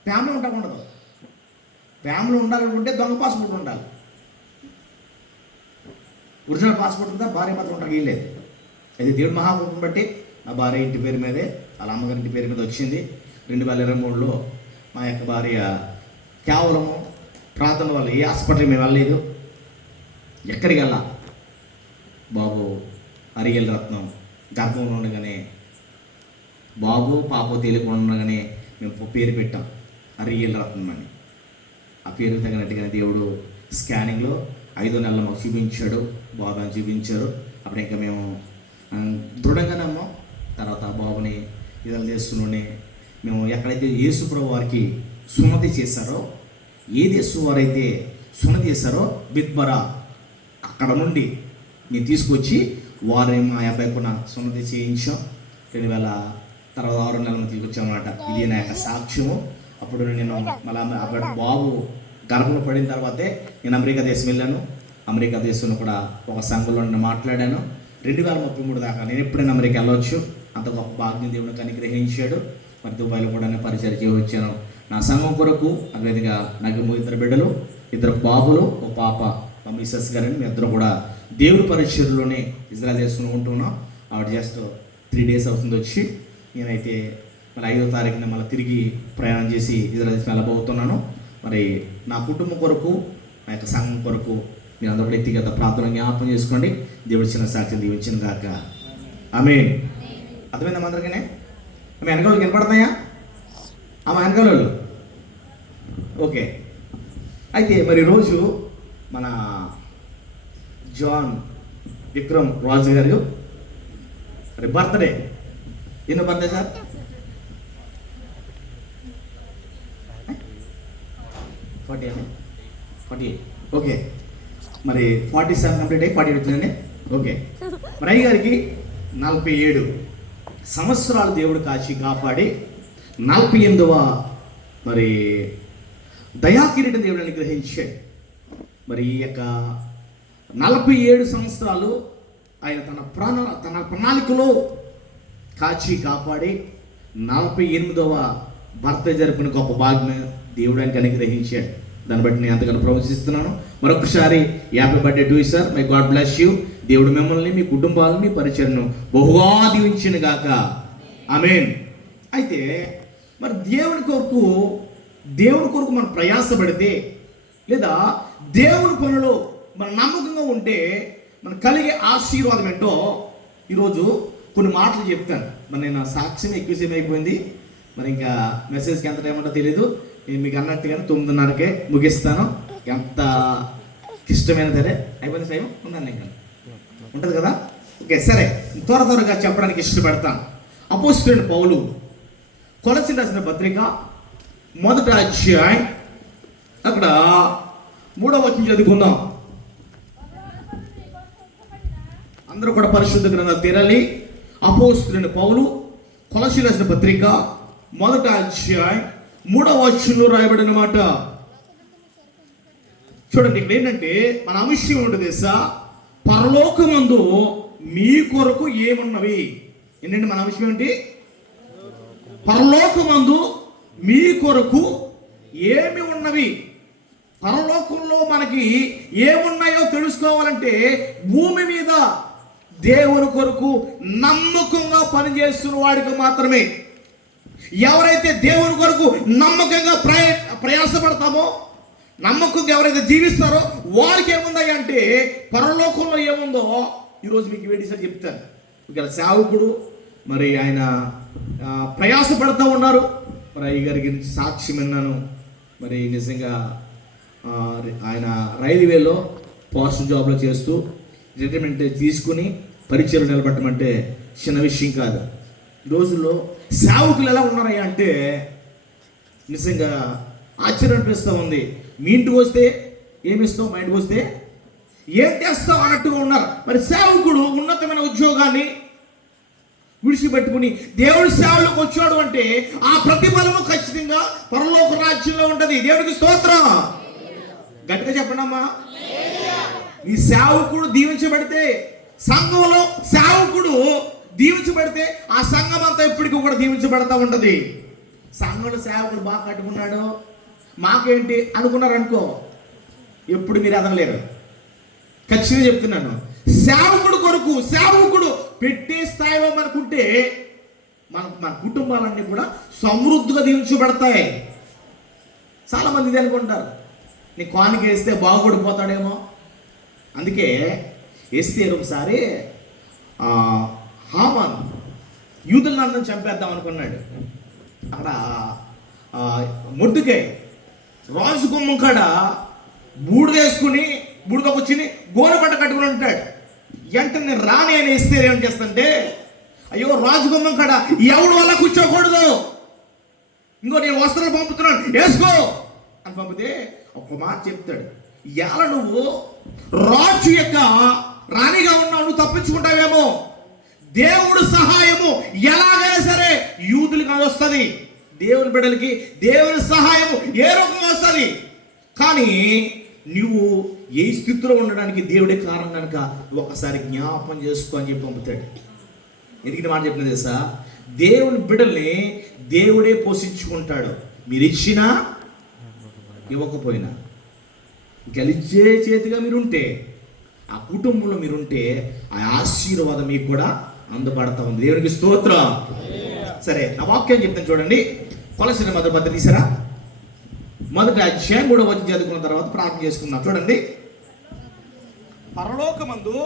ఫ్యామిలీ ఉండకూడదు. ఫ్యామిలీ ఉండాలనుకుంటే దొంగ పాస్పోర్ట్ ఉండాలి. ఒరిజినల్ పాస్పోర్ట్ ఉందా భార్య మాత్రం ఉంటారు వీల్లేదు. అది దేవుడు మహాకృపను బట్టి నా భార్య ఇంటి పేరు మీదే వాళ్ళ అమ్మగారి ఇంటి పేరు మీద వచ్చింది. 2023లో మా యొక్క భార్య కేవలము ప్రార్థన వల్ల ఏ హాస్పిటల్ మేము వెళ్ళలేదు, ఎక్కడికి వెళ్ళా. బాబు అరిగేల రత్నం గర్భంలో ఉండగానే బాబు పాప తేలికుండా ఉండగానే మేము పేరు పెట్టాం అరిగేల రత్నం అని. ఆ పేరు తగినట్టుగానే దేవుడు స్కానింగ్లో 5వ నెలలో మాకు చూపించాడు, బాబు అని చూపించారు. అప్పుడు ఇంకా మేము దృఢంగా నమ్మాం. తర్వాత బాబుని విడుదల చేస్తూనే మేము ఎక్కడైతే యేసుప్రభు వారికి సున్నతి చేశారో, ఏ దేశం వారైతే సున్నతి చేశారో బిత్బరా అక్కడ నుండి మేము తీసుకొచ్చి వారి మా అబ్బాయి కూడా సున్నతి చేయించాం. 2000 తర్వాత 6 నెలలు తీసుకొచ్చామన్నమాట. ఇది నా యొక్క సాక్ష్యము. అప్పుడు నేను మళ్ళీ అక్కడ బాబు గర్భంలో పడిన తర్వాతే నేను అమెరికా దేశం వెళ్ళాను. అమెరికా దేశంలో కూడా ఒక సంఘంలో నేను మాట్లాడాను. 2033 దాకా నేను ఎప్పుడైనా అమెరికా వెళ్ళవచ్చు, అంత గొప్ప భాగ్యం దేవునికి అనుగ్రహించాడు. మరి దుబాయ్లో కూడా నేను పరిచయం చేయవచ్చాను నా సంఘం కొరకు. అదేవిధంగా నాకు 2 బిడ్డలు, 2 బాబులు, ఒక పాప, మా మిస్సెస్ గారని మీ ఇద్దరు కూడా దేవుడి పరిచయంలోనే ఇజ్రాయెల్ దేశంలో ఉంటున్నాం. ఆవిడ జస్ట్ 3 డేస్ అవుతుంది వచ్చి. నేనైతే మరి 5వ తారీఖున మళ్ళీ తిరిగి ప్రయాణం చేసి ఇజ్రాయెల్ దేశం వెళ్ళబోతున్నాను. మరి నా కుటుంబం కొరకు, నా యొక్క సంఘం కొరకు మీరు అందరూ వ్యక్తిగత ప్రార్థన జ్ఞాపకం చేసుకోండి. దేవుడి చిన్న సాక్షి దీవించిన గాక. ఆమేన్. అర్థమైందా అందరికనే? ఆమె వెనకాలకి వినపడుతున్నాయా? ఆమె వెనకాల ఓకే. అయితే మరి రోజు మన జాన్ విక్రమ్ రాజు గారు మరి బర్త్డే. ఎన్నో బర్త్డే సార్? 48. ఓకే, మరి 47 కంప్లీట్ అయ్యి 48 వచ్చిందండి. ఓకే, మరి అయ్య గారికి 47 సంవత్సరాలు దేవుడు కాచి కాపాడి 48వ మరి దయాకిరీటం దేవుడు అనుగ్రహించాడు. మరి ఈ యొక్క 47 సంవత్సరాలు ఆయన తన ప్రణాళికలో కాచి కాపాడి 48వ బర్త్డే జరుపుకునే గొప్ప భాగ్యం దేవుడు ఆయనకి అనుగ్రహించాడు. దాన్ని బట్టి నేను అంతగానో ప్రవచిస్తున్నాను. మరొకసారి happy birthday to you sir. My God bless you. దేవుడు మిమ్మల్ని, మీ కుటుంబాలను, మీ పరిచయను బహుగా దీవించిన గాక. ఆమేన్. అయితే మరి దేవుని కొరకు మనం ప్రయాసపడితే, లేదా దేవుని పనులు మనం నమ్మకంగా ఉంటే మనం కలిగే ఆశీర్వాదం ఏంటో ఈరోజు కొన్ని మాటలు చెప్తాను. మరి నేను సాక్ష్యం ఎక్కువసేపు అయిపోయింది. మరి ఇంకా మెసేజ్కి ఎంత టైం ఉంటుందో తెలీదు. నేను మీకు అన్నట్టుగానే 9:30కే ముగిస్తాను. ఎంత ఇష్టమైన సరే అయిపోయింది. టైం ఉందండి, ఇంకా ఉంటుంది కదా. ఓకే, సరే, త్వరగా చెప్పడానికి ఇష్టపడతాను. అపోస్తలుడైన పౌలు కొలస్సీయులకు రాసిన పత్రిక 1వ అధ్యాయం అక్కడ 3వ వచనం చదువుకుందాం. అందరూ కూడా పరిశుద్ధ గ్రంథాలు తెరలి అపోస్తలుడైన పౌలు కొలస్సీయులకు రాసిన పత్రిక 1వ అధ్యాయం 3వ వచనంలో రాయబడిన మాట చూడండి. ఇక్కడ ఏంటంటే మన అంశం ఉంటుంది తెలుసా? పరలోకమందు మీ కొరకు ఏమున్నవి. ఏంటంటే మన అంశం ఏంటి? పరలోకమందు మీ కొరకు ఏమి ఉన్నవి. పరలోకంలో మనకి ఏమున్నాయో తెలుసుకోవాలంటే భూమి మీద దేవుని కొరకు నమ్మకంగా పనిచేస్తున్న వాడికి మాత్రమే. ఎవరైతే దేవుని కొరకు నమ్మకంగా ప్రయాసపడతామో, నమ్మకంగా ఎవరైతే జీవిస్తారో వారికి ఏముంది అంటే పరలోకంలో ఏముందో ఈరోజు మీకు వేడిసారి చెప్తాను. ఇక్కడ సేవకుడు మరి ఆయన ప్రయాసపడుతూ ఉన్నారు. మరి అయ్య గారికి సాక్ష్యం విన్నాను. మరి నిజంగా ఆయన రైల్వేలో పోస్ట్ జాబ్లో చేస్తూ రిటైర్మెంట్ తీసుకుని పరిచయం నిలబెట్టమంటే చిన్న విషయం కాదు. ఈ రోజుల్లో సేవకులు ఎలా ఉన్నారయ్యా అంటే నిజంగా ఆశ్చర్యం అనిపిస్తూ ఉంది. మీ ఇంటికి వస్తే ఏమిస్తావు, మా ఇంటికి వస్తే ఏం చేస్తావు అన్నట్టుగా ఉన్నారు. మరి సేవకుడు ఉన్నతమైన ఉద్యోగాన్ని విడిచిపెట్టుకుని దేవుడి సేవలోకి వచ్చాడు అంటే ఆ ప్రతిఫలము ఖచ్చితంగా పరలోక రాజ్యంలో ఉంటుంది. దేవుడికి స్తోత్రం. గట్టిగా చెప్పండమ్మా. ఈ సేవకుడు దీవించబడితే, సంఘంలో సేవకుడు దీవించబడితే ఆ సంఘం అంతా ఇప్పటికీ కూడా దీవించబడతా ఉంటుంది. సంఘంలో సేవకుడు బాగా కట్టుకున్నాడు, మాకేంటి అనుకున్నారనుకో, ఎప్పుడు మీరు ఎదగలేరు. ఖచ్చితంగా చెప్తున్నాను. సేవకుడు కొరకు సేవకుడు పెట్టే స్థాయిలో మనకుంటే మన కుటుంబాలన్నీ కూడా సమృద్ధిగా దీవించబడతాయి. చాలా మంది ఇది అనుకుంటారు, నీ కానుక వేస్తే బాగుపడిపోతాడేమో. అందుకే వేస్తే ఒకసారి హామాన్ యూదులందరిని చంపేద్దాం అనుకున్నాడు. అక్కడ మొర్దెకై రాజు గుమ్మం కాడ బూడిద వేసుకుని బూడిదకు వచ్చి గోనెపట్ట కట్టుకుని ఉంటాడు. వెంటనే రాణి అని ఇస్తే ఏం చేస్తుంటే, అయ్యో రాజు గుమ్మం కాడ ఎవడు వల్ల కూర్చోకూడదు, ఇంకో నేను వస్త్రాలు పంపుతున్నాను వేసుకో అని పంపితే ఒక మాట చెప్తాడు, ఎలా నువ్వు రాజు యొక్క రాణిగా ఉన్నావు, నువ్వు తప్పించుకుంటావేమో, దేవుడు సహాయము ఎలాగైనా సరే యూదులకు వస్తుంది, దేవుని బిడ్డలకి దేవుని సహాయము ఏ రకంగా వస్తుంది. కానీ నువ్వు ఏ స్థితిలో ఉండడానికి దేవుడే కారణం కనుక ఒకసారి జ్ఞాపం చేసుకో అని చెప్పి పంపుతాడు. ఎందుకంటే మాట చెప్పిన తెలుసా, దేవుని బిడ్డల్ని దేవుడే పోషించుకుంటాడు. మీరు ఇచ్చినా ఇవ్వకపోయినా గెలిచే చేతిగా మీరుంటే, ఆ కుటుంబంలో మీరుంటే ఆ ఆశీర్వాదం మీకు కూడా అందుపడతా ఉంది. దేవునికి స్తోత్రం. సరే, నా వాక్యం చెప్తాను చూడండి. కొలస్సీయుల మొదటి పత్రిక తీసారా? 1వ అధ్యాయం 3వ వచనం చదువుకున్న తర్వాత ప్రార్థన చేసుకుందాం. చూడండి. పరలోకమందు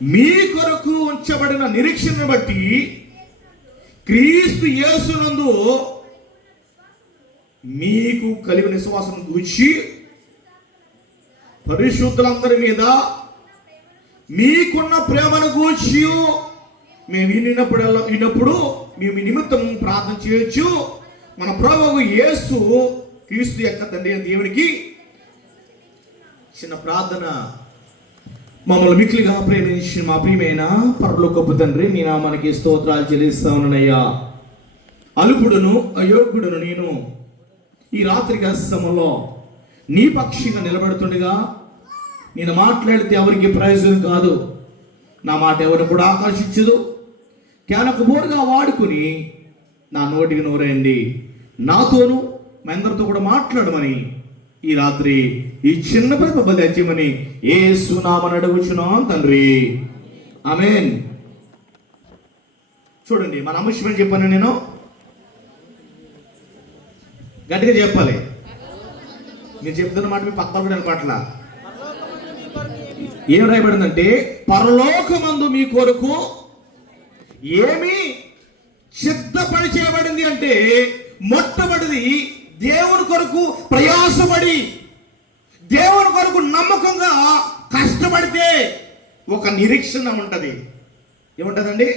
మీ కొరకు ఉంచబడిన నిరీక్షణను బట్టి క్రీస్తు యేసునందు మీకు కలిగిన విశ్వాసం గూర్చి పరిశుద్ధులందరి మీద మీకున్న ప్రేమను గూర్చి మేము విన్నప్పుడు మేము నిమిత్తం ప్రార్థన చేయొచ్చు. మన ప్రభువు యేసు క్రీస్తు యొక్క తండ్రి అయిన దేవునికి చిన్న ప్రార్థన. మమ్మల్ని మిక్కిలిగా ప్రేమించిన మా ప్రియమైన పరలోకపు తండ్రి, నీ నామానికి స్తోత్రాలు చెల్లిస్తా ఉన్నానయ్యా. అల్పుడును అయోగ్యుడును నేను ఈ రాత్రి సమయంలో నీ పక్షంగా నిలబడుతుండగా నేను మాట్లాడితే ఎవరికి ప్రయోజనం కాదు, నా మాట ఎవరిని కూడా ఆకర్షించదు. కేనకు బోరుగా వాడుకుని నా నోటికి నోరేయండి, నాతోనూ మా అందరితో కూడా మాట్లాడమని ఈ రాత్రి ఈ చిన్న ప్రతిభ తెచ్చమని యేసు నామమున అడుగుచున్నాం తండ్రి, ఆమేన్. చూడండి, మన అంశం ఏం చెప్పాను నేను? గట్టిగా చెప్పాలి. మీరు చెప్తున్న మాట మీ పక్కన కూడా పట్ల ఏం రాయబడిందంటే, పరలోకమందు మీ కొరకు ఏమి సిద్ధపడి చేయబడింది అంటే, మొట్టమొదటిది దేవుని కొరకు ప్రయాసపడి దేవుని కొరకు నమ్మకంగా కష్టపడితే ఒక నిరీక్షణ ఉంటది. ఏముంటదండి?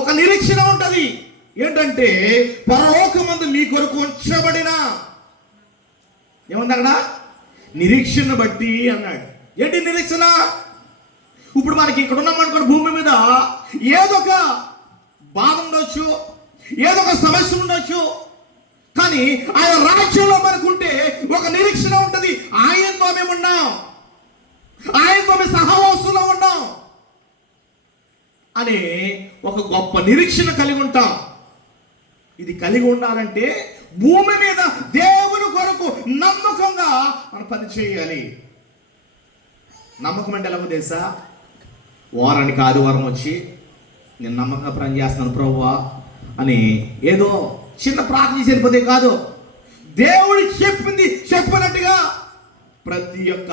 ఒక నిరీక్షణ ఉంటది. ఏంటంటే, పరలోకమందు మీ కొరకు ఉంచబడిన, ఏముంది అక్కడ? నిరీక్షణ బట్టి అన్నాడు. ఏంటి నిరీక్షణ? ఇప్పుడు మనకి ఇక్కడ ఉన్నాం అనుకోండి, భూమి మీద ఏదో ఒక బాధ ఉండొచ్చు, ఏదో ఒక సమస్య ఉండొచ్చు, కానీ ఆయన రాజ్యంలో మనకుంటే ఒక నిరీక్షణ ఉంటుంది. ఆయనతో మేము ఉన్నాం, ఆయనతో మేము సహవాసంలో ఉన్నాం అనే ఒక గొప్ప నిరీక్షణ కలిగి ఉంటాం. ఇది కలిగి ఉండాలంటే భూమి మీద దేవుని కొరకు నమ్మకంగా మనం పని చేయాలి. నమ్మకం అంటే ఎలాగో తెలుసా? వారానికి ఆదివారం వచ్చి నేను నమ్మకంగా పని చేస్తున్నాను ప్రభువా అని ఏదో చిన్న ప్రార్థన చేసిపోతే కాదు, దేవుడు చెప్పింది చెప్పినట్టుగా ప్రతి ఒక్క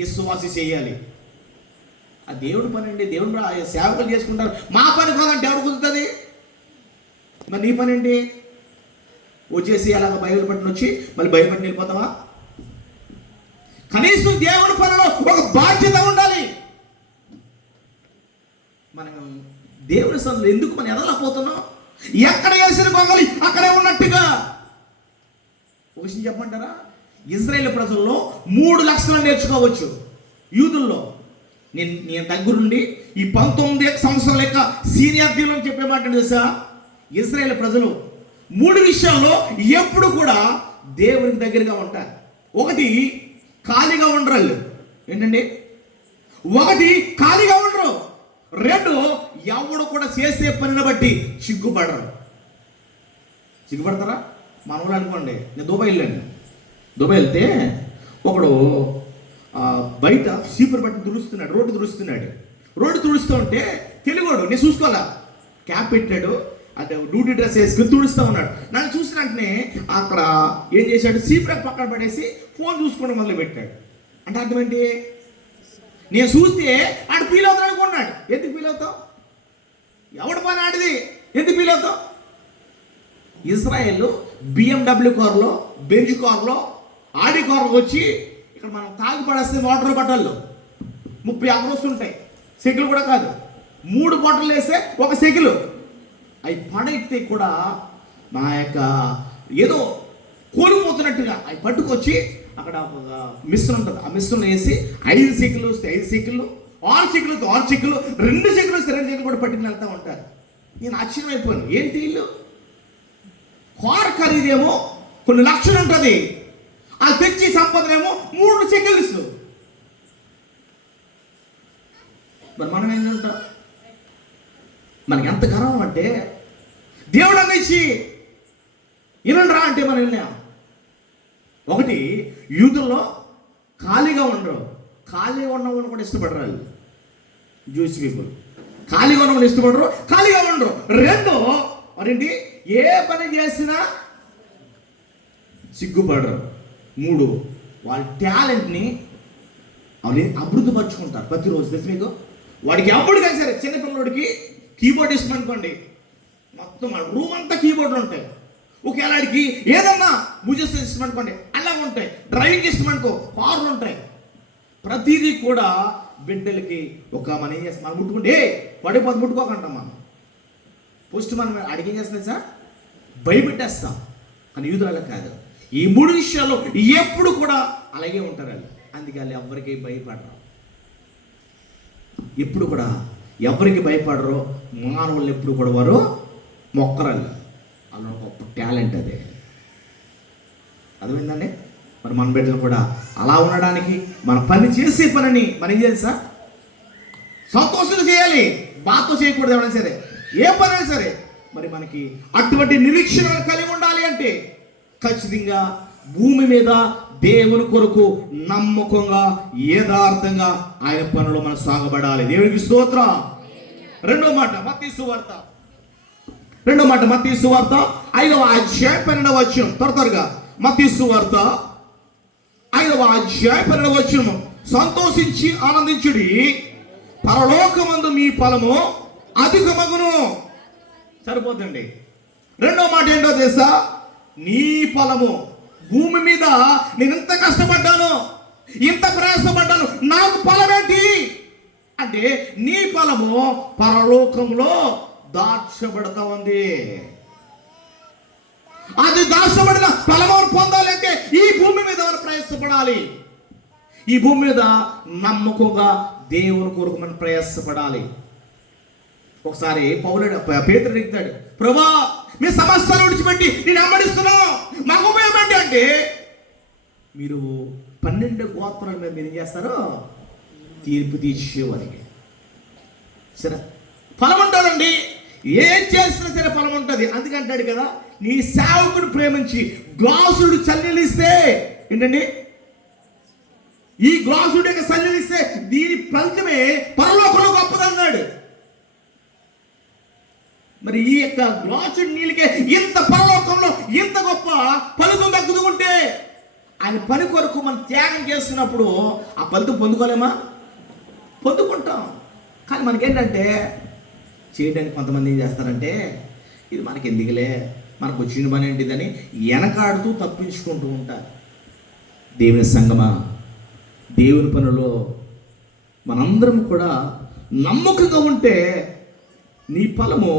విశ్వాసి చేయాలి. ఆ దేవుడి పని అండి. దేవుడు సేవకులు చేసుకుంటారు, మా పని కాదంటే ఎవరు కుదురుతుంది? మరి నీ పని ఏంటి? వచ్చేసి అలాగ బైబిల్ పట్టుని వచ్చి మళ్ళీ బైబిల్ పట్టుని వెళ్ళిపోతావా? కనీసం దేవుడి పనిలో ఒక బాధ్యత ఉండాలి. మనం దేవుడి సన్నిధిలో ఎందుకు మనం ఎదలపోతున్నాం? ఎక్కడ వేసిన గొంగలి అక్కడే ఉన్నట్టుగా. ఒక విషయం చెప్పమంటారా? ఇజ్రాయేల్ ప్రజల్లో 3 లక్షలు నేర్చుకోవచ్చు. యూదుల్లో నేను దగ్గరుండి ఈ 19 సంవత్సరాల లెక్క సీనియారిటీలో చెప్పే మాట తెలుసా? ఇజ్రాయేల్ ప్రజలు 3 విషయాల్లో ఎప్పుడు కూడా దేవునికి దగ్గరగా ఉంటారు. ఒకటి, ఖాళీగా ఉండరు. ఏంటండి? ఒకటి, ఖాళీగా ఉండరు. 2, ఎవడు కూడా చేసే పనిని బట్టి సిగ్గుపడరు. సిగ్గుపడతారా? మనవాళ్ళు అనుకోండి, నేను దుబాయ్ వెళ్ళాను. దుబాయ్ వెళ్తే ఒకడు బయట సీపర్ బట్టి తుడుస్తున్నాడు, రోడ్డు తుడుస్తున్నాడు. రోడ్డు తుడుస్తూ ఉంటే తెలుగుడు, నేను చూసుకోవాలా, క్యాప్ పెట్టాడు, అంటే డ్యూటీ డ్రెస్ వేసుకుని తుడుస్తూ ఉన్నాడు. నన్ను చూసిన వెంటనే అక్కడ ఏం చేశాడు, సీపర్ పక్కన పడేసి ఫోన్ చూసుకోవడం మొదలు పెట్టాడు. అంటే అర్థం ఏంటి? నేను చూస్తే ఆడు ఫీల్ అవుతాడు అనుకున్నాడు. ఎందుకు ఫీల్ అవుతావు? ఎవడి పని ఆడిది, ఎందుకు ఫీల్ అవుతావు? ఇజ్రాయెల్ BMW కార్లో, బెంజ్ కార్లో, ఆడి కార్లో వచ్చి ఇక్కడ మనం తాగి పడేస్తే వాటర్ బాటిల్లో 30 అవర్స్ ఉంటాయి. సెకిల్ కూడా కాదు, 3 బాటిల్ వేస్తే ఒక సెకిల్. అవి పడైతే కూడా మా యొక్క ఏదో కోల్పోతున్నట్టుగా అవి పట్టుకొచ్చి అక్కడ ఒక మిశ్రమం ఉంటుంది, ఆ మిశ్రమం వేసి 5 సెకిల్ వస్తే 5 సెకిల్, 6 సెకిల్ వస్తే 6 సెకిల్, 2 సెకిల్ వస్తే 2 సెకిల్ కూడా పట్టుకుని వెళ్తూ ఉంటారు. నేను ఆశ్చర్యమైపోయాను. ఏంటి వీళ్ళు? కార్ ఖరీదేమో కొన్ని లక్షలు ఉంటుంది, ఆ తెచ్చి సంపదనేమో 3 సెకిల్స్. మరి మనం ఏం ఉంటాం? మనకి ఎంత గర్వం అంటే, దేవుడు అనేసి వినండి రా అంటే మనం వెళ్ళాం. ఒకటి, యూదుల్లో ఖాళీగా ఉండరు. ఖాళీగా ఉన్నవాళ్ళు కూడా ఇష్టపడరు. వాళ్ళు జూస్ పీపుల్ ఖాళీగా ఉన్నవాళ్ళు ఇష్టపడరు, ఖాళీగా ఉండరు. 2, మరేంటి, ఏ పని చేసినా సిగ్గుపడరు. 3, వాళ్ళ టాలెంట్ని వాళ్ళు అభివృద్ధిపరుచుకుంటారు ప్రతిరోజు. తెలుసు మీకు? వాడికి అప్పుడు కానీ సరే, చిన్నపిల్లడికి కీబోర్డ్ ఇష్టం అనుకోండి, మొత్తం రూమ్ అంతా కీబోర్డ్లు ఉంటాయి. ఒకవేళ ఆడికి ఏదన్నా భుజస్ ఇష్టం అనుకోండి, అలా ఉంటాయి. డ్రైవింగ్ ఇష్టం అనుకో, కార్లు ఉంటాయి. ప్రతిదీ కూడా బిడ్డలకి ఒక మనం ఏం చేస్తాం, మనం ముట్టుకుంటే పడిపోతే ముట్టుకోకంటాం. మనం ఫస్ట్ మనం అడిగేం చేస్తాం సార్, భయపెట్టేస్తాం. కానీ యూదురాలు కాదు. ఈ 3 విషయాల్లో ఎప్పుడు కూడా అలాగే ఉంటారు వాళ్ళు. అందుకే వాళ్ళు ఎవరికి భయపడరు, ఎప్పుడు కూడా ఎవరికి భయపడరు. మానవులు ఎప్పుడు కూడా వారు మొక్కరాళ్ళు. అలా గొప్ప టాలెంట్ అదే. అర్థమైందండి? మరి మన బిడ్డలు కూడా అలా ఉండడానికి మన పని చేసే పనిని మనం ఏం చేయాలి సార్, సంతోషంగా చేయాలి. బాధతో చేయకూడదు. ఏమైనా సరే, ఏ పని అయినా సరే. మరి మనకి అటువంటి నిరీక్షణ కలిగి ఉండాలి అంటే ఖచ్చితంగా భూమి మీద దేవుని కొరకు నమ్మకంగా యథార్థంగా ఆయన పనులు మనం సాగబడాలి. దేవునికి స్తోత్రం. రెండో మాట మత్తయి సువార్త 5వ అధ్యాయం 12వ వచనం. త్వరగా మత్తయి సువార్త 5వ అధ్యాయం 12వ వచనం. సంతోషించి ఆనందించుడి, పరలోకమందు మీ ఫలము అధికమగును. సరిపోతుంది. రెండో మాట ఏంటో తెలుసా, నీ ఫలము. భూమి మీద నేను ఇంత కష్టపడ్డాను, ఇంత ప్రయాసపడ్డాను, నాకు ఫలం ఏంటి అంటే నీ ఫలము పరలోకంలో దాచబడతా ఉంది. అది దాచబడిన ఫలము పొందాలంటే ఈ భూమి మీద మనం ప్రయాసపడాలి. ఈ భూమి మీద నమ్మకంగా దేవుని కొరకు మనం ప్రయాసపడాలి. ఒకసారి పేతురు అడుగుతాడు, ప్రభా మీ సమస్యలు విడిచిపెట్టి నేను వెంబడిస్తున్నాను, మాకు ఉపయోగం ఏంటి అంటే, మీరు 12 గోత్రాల మీద మీరు ఏం చేస్తారో తీర్పు తీర్చేవారికి. సరే, ఫలం ఉంటుందండి. ఏం చేసినా సరే ఫలం ఉంటుంది. అందుకంటాడు కదా, నీ సేవకుడు ప్రేమించి గ్లాసుడు చల్లెలిస్తే ఏంటండి, ఈ గ్లాసుడు యొక్క చల్లెలిస్తే దీని ఫలితమే పరలోకంలో గొప్పదన్నాడు. మరి ఈ యొక్క గ్లాసుడు నీళ్ళకే ఇంత పరలోకంలో ఇంత గొప్ప ఫలితం దక్కుతుంటే ఆయన పని కొరకు మనం త్యాగం చేస్తున్నప్పుడు ఆ ఫలితం పొందుకోలేమా? పొందుకుంటాం. కానీ మనకేంటంటే చేయడానికి కొంతమంది ఏం చేస్తారంటే, ఇది మనకి ఎందుకులే, మనకు వచ్చిన పని ఏంటిదని వెనకాడుతూ తప్పించుకుంటూ ఉంటారు. దేవుని సంగమా, దేవుని పనిలో మనందరం కూడా నమ్మకంగా ఉంటే నీ ఫలము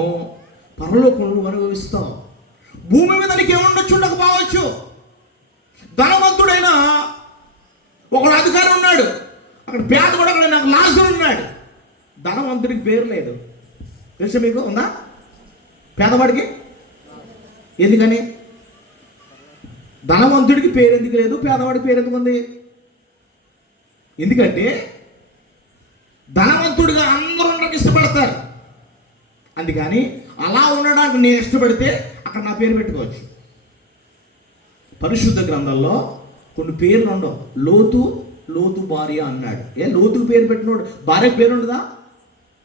పరలోకంలో అనుభవిస్తావు. భూమి మీద నీకు ఏముండొచ్చు, ఉండకపోవచ్చు. ధనవంతుడైనా ఒకడు అధికారి ఉన్నాడు, అక్కడ పేదవాడు, అక్కడ నాకు లాజరు ఉన్నాడు. ధనవంతుడికి పేరు లేదు, తెలుసా మీకు? ఉందా? పేదవాడికి ఎందుకని? ధనవంతుడికి పేరు ఎందుకు లేదు, పేదవాడికి పేరు ఎందుకు ఉంది? ఎందుకంటే ధనవంతుడిగా అందరూ ఉండడానికి ఇష్టపడతారు. అందుకని అలా ఉండడానికి నేను ఇష్టపడితే అక్కడ నా పేరు పెట్టుకోవచ్చు. పరిశుద్ధ గ్రంథంలో కొన్ని పేర్లు ఉండవు. లోతు భార్య అన్నాడు. లోతుకు పేరు పెట్టినోడు భార్యకు పేరు ఉండదా?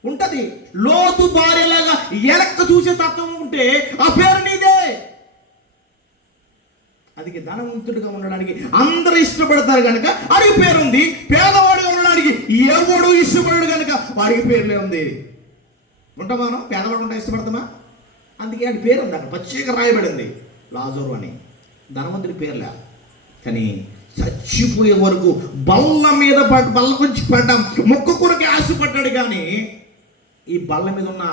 ఉంటది. లోతు భార్యలాగా ఎలక్క చూసే తత్వం ఉంటే ఆ పేరు నీదే. అందుకే ధనవంతుడిగా ఉండడానికి అందరూ ఇష్టపడతారు కనుక వాడికి పేరుంది. పేదవాడిగా ఉండడానికి ఎవడు ఇష్టపడడు కనుక వాడికి పేర్లే ఉంది. ఉంటామాను పేదవాడు ఉంటే ఇష్టపడతామా? అందుకే వాడి పేరు ఉంది, అక్కడ పచ్చిగా రాయబడింది లాజరు అని. ధనవంతుడి పేర్లే. కానీ చచ్చిపోయే వరకు బల్ల మీద బల్ల గురించి పడ్డాం, మొక్క కొరకు ఆశపడ్డాడు. కానీ ఈ బల్ల మీద ఉన్న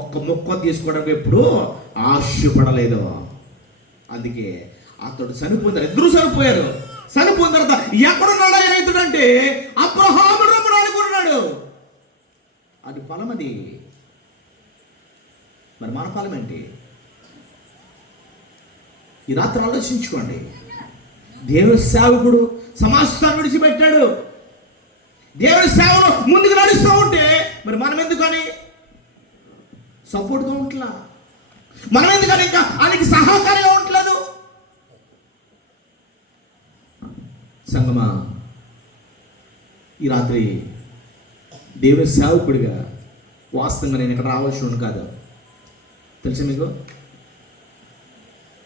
ఒక్క మొక్క తీసుకోవడానికి ఎప్పుడు ఆశపడలేదు. అందుకే అతడు చనిపోయినారు, ఇద్దరు చనిపోయారు. చనిపోయిన తర్వాత ఎక్కడున్నాడు ఆయన ఇతడంటే అబ్రహాము రమ్ముడు అనుకున్నాడు. అది ఫలం. అది మరి మన ఫలం ఏంటి? ఈ రాత్రి ఆలోచించుకోండి. దేవుని సేవకుడు సమాజాన్ని విడిచిపెట్టాడు. దేవుని సేవలో ముందుకు నడుస్తూ ఉంటే మరి మనం ఎందుకని సపోర్ట్గా ఉంటలా? మనం ఎందుకని ఇంకా ఆయనకి సహకారంగా ఉండలేదు? సంగమా, ఈ రాత్రి దేవుని సేవకుడిగా వాస్తవంగా నేను ఇక్కడ రావాల్సి కాదు, తెలుసా మీకు?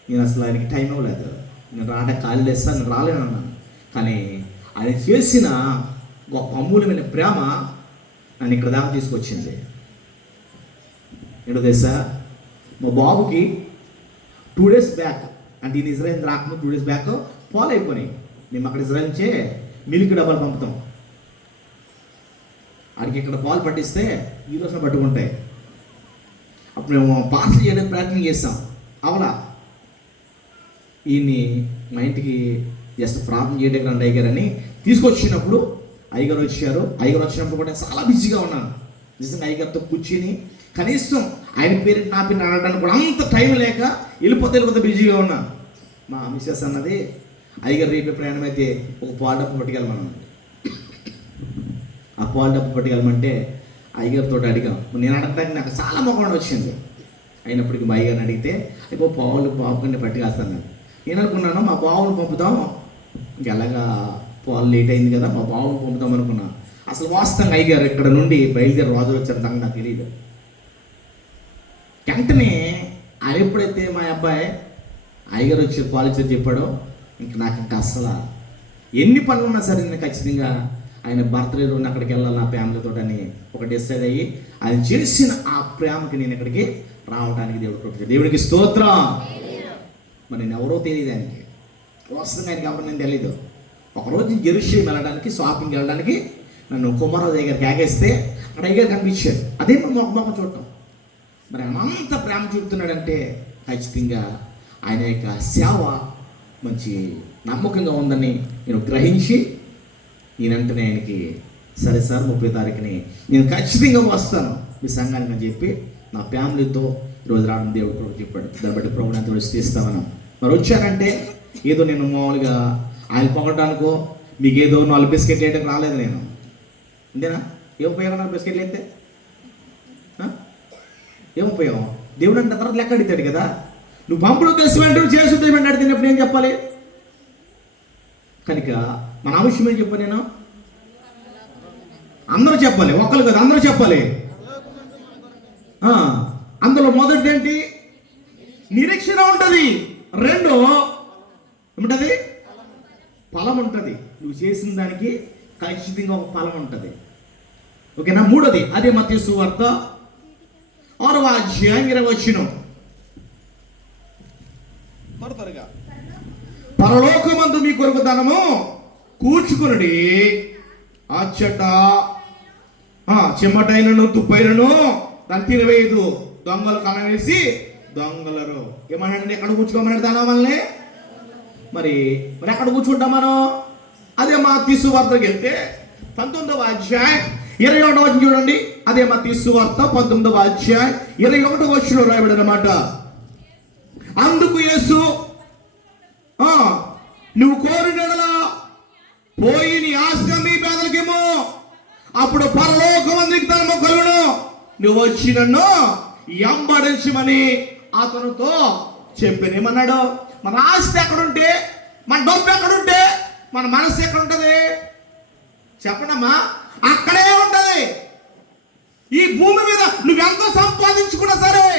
నేను అసలు ఆయనకి టైం ఇవ్వలేదు. నేను రావడానికి ఖాళీ లేస్తా, నేను రాలేను అన్నాను. కానీ ఆయన చేసిన గొప్ప అమూల్యమైన ప్రేమ నన్ను ఇక్కడ దాకా తీసుకొచ్చింది. ఏంటో తెలుసా, మా బాబుకి 2 days బ్యాక్, అంటే ఈయన ఇజ్రాయెల్ రాకముందు 2 days బ్యాక్ పాలు అయిపోయినాయి. మేము అక్కడ ఇజ్రాయెల్ నుంచే మిల్క్ డబ్బాలు పంపుతాం. ఆడికి ఇక్కడ పాలు పట్టిస్తే ఈ రోజున పట్టుకుంటాయి. అప్పుడు మేము పార్సల్ చేయడానికి ప్రయత్నం చేస్తాం, అవలా. ఈయన్ని మా ఇంటికి జస్ట్ ప్రార్థన చేయడానికి రండి అయ్యగారు అని తీసుకొచ్చినప్పుడు అయ్యగారు వచ్చారు. అయ్యగారు వచ్చినప్పుడు కూడా చాలా బిజీగా ఉన్నాను. నిజంగా అయ్యగారితో కూర్చుని కనీసం ఆయన పేరు నా పేరు అనడానికి కూడా అంత టైం లేక వెళ్ళిపోతే బిజీగా ఉన్నాను. మా మిస్సెస్ అన్నది, అయ్యగారు రేపే ప్రయాణం అయితే ఒక పాలు డబ్బు పట్టుకెళ్ళమన్నాను. ఆ పాలు డబ్బు పట్టుకెళ్ళమంటే అయ్యగారితో అడిగాం. నేను అడగడానికి నాకు చాలా మొక్కడం వచ్చింది. అయినప్పటికీ మా అయ్యగారిని అడిగితే అయిపో పావులు బాబుకంటే పట్టుకేస్తాను. నేను అనుకున్నాను మా బావులు పంపుతాం, ఇంకెలాగా పాలు లేట్ అయింది కదా, మా బావులు పంపుతాం అనుకున్నా. అసలు వాస్తవంగా అయ్యగారు ఇక్కడ నుండి బయలుదేరి రోజు వచ్చారు దాకా నాకు తెలియదు. వెంటనే ఆయన ఎప్పుడైతే మా అబ్బాయి అయ్యగారు వచ్చి పాలు ఇచ్చి చెప్పాడో నాకు ఇంకా అసలు ఎన్ని పనులు ఉన్నా సరే నేను ఖచ్చితంగా ఆయన బర్త్డే రోజు అక్కడికి వెళ్ళాలి నా ఫ్యామిలీతో అని ఒక డిసైడ్ అయ్యి ఆయన చేసిన ఆ ప్రేమకి నేను ఇక్కడికి రావడానికి దేవుడికి స్తోత్రం. మరి నేను ఎవరో తెలియదు ఆయనకి, వాస్తవంగా ఆయనకి ఎవరు నేను తెలీదు. ఒకరోజు జెరూసలేం వెళ్ళడానికి, షాపింగ్ వెళ్ళడానికి నన్ను కుమారరావు దగ్గరికి ఆగేస్తే అక్కడ అయ్యగారు కనిపించాడు. అదే మొక్క చూడటం. మరి అంత ప్రేమ చూపుతున్నాడంటే ఖచ్చితంగా ఆయన యొక్క సేవ మంచి నమ్మకంగా ఉందని నేను గ్రహించి నేనంటనే ఆయనకి సరే సార్ 30వ తారీఖుని నేను ఖచ్చితంగా వస్తాను మీ సంఘానికి అని చెప్పి నా ఫ్యామిలీతో ఈరోజు రావడం దేవుడు కూడా చెప్పాడు. దాన్ని బట్టి ప్రభుత్వం అంత వచ్చి తీస్తామన్నా. మరి వచ్చానంటే ఏదో నేను మామూలుగా ఆయన పొగడానికో మీకు ఏదో 4 బిస్కెట్లు వేయడానికి రాలేదు నేను. అంతేనా? ఏం ఉపయోగం 4 బిస్కెట్లు అయితే? ఏం ఉపయోగం? దేవుడు అంటే తర్వాత లెక్క అడుగుతాడు కదా. నువ్వు పంపుడు ఉద్దేశం అంటే చేసి ఉద్దేశం అడిగినప్పుడు ఏం చెప్పాలి? కనుక మన ఆవిష్యం ఏం చెప్పాను నేను? అందరూ చెప్పాలి, ఒకళ్ళు కదా, అందరూ చెప్పాలి. అందులో మొదటి ఏంటి? నిరీక్షణ ఉంటుంది. 2 ఏముంటుంది? ఫలం ఉంటుంది. నువ్వు చేసిన దానికి ఖచ్చితంగా ఒక ఫలం ఉంటుంది. ఓకేనా? 3వది అదే మత్తయి సువార్త 6వ అధ్యాయం 20వ వచనం. త్వరగా పరలోకమందు మీ కొరకు ధనము కూర్చుకునుడి, అచ్చట చెమటైనను తుప్పైనను దాన్ని తినవేయదు, దొంగలు కలవేసి దొంగలరు. ఏమన్నాడు? ఎక్కడ కూర్చుకోమన్నాడు దాని వల్లనే? మరి ఎక్కడ కూర్చుంటాం మనం? అదే మత్తయి సువార్తకి వెళ్తే 19వ అధ్యాయం 21వ వచనం చూడండి. అదే మత్తయి సువార్త 19వ అధ్యాయం 21వ వచనంలో రాయబడి అన్నమాట. అందుకు యేసు నువ్వు కోరినలా పోయి నీ ఆస్తి మీ పేదలకేమో, అప్పుడు పరలోకమందుకు ధనము కలుగును, నువ్వు వచ్చి నన్ను ఎంబడించమని అతనితో చెప్పాను. ఏమన్నాడు? మన ఆస్తి ఎక్కడుంటే, మన డబ్బు ఎక్కడుంటే మన మనసు ఎక్కడ ఉంటుంది చెప్పండమ్మా? అక్కడే ఉంటుంది. ఈ భూమి మీద నువ్వెంతో సంపాదించుకున్నా సరే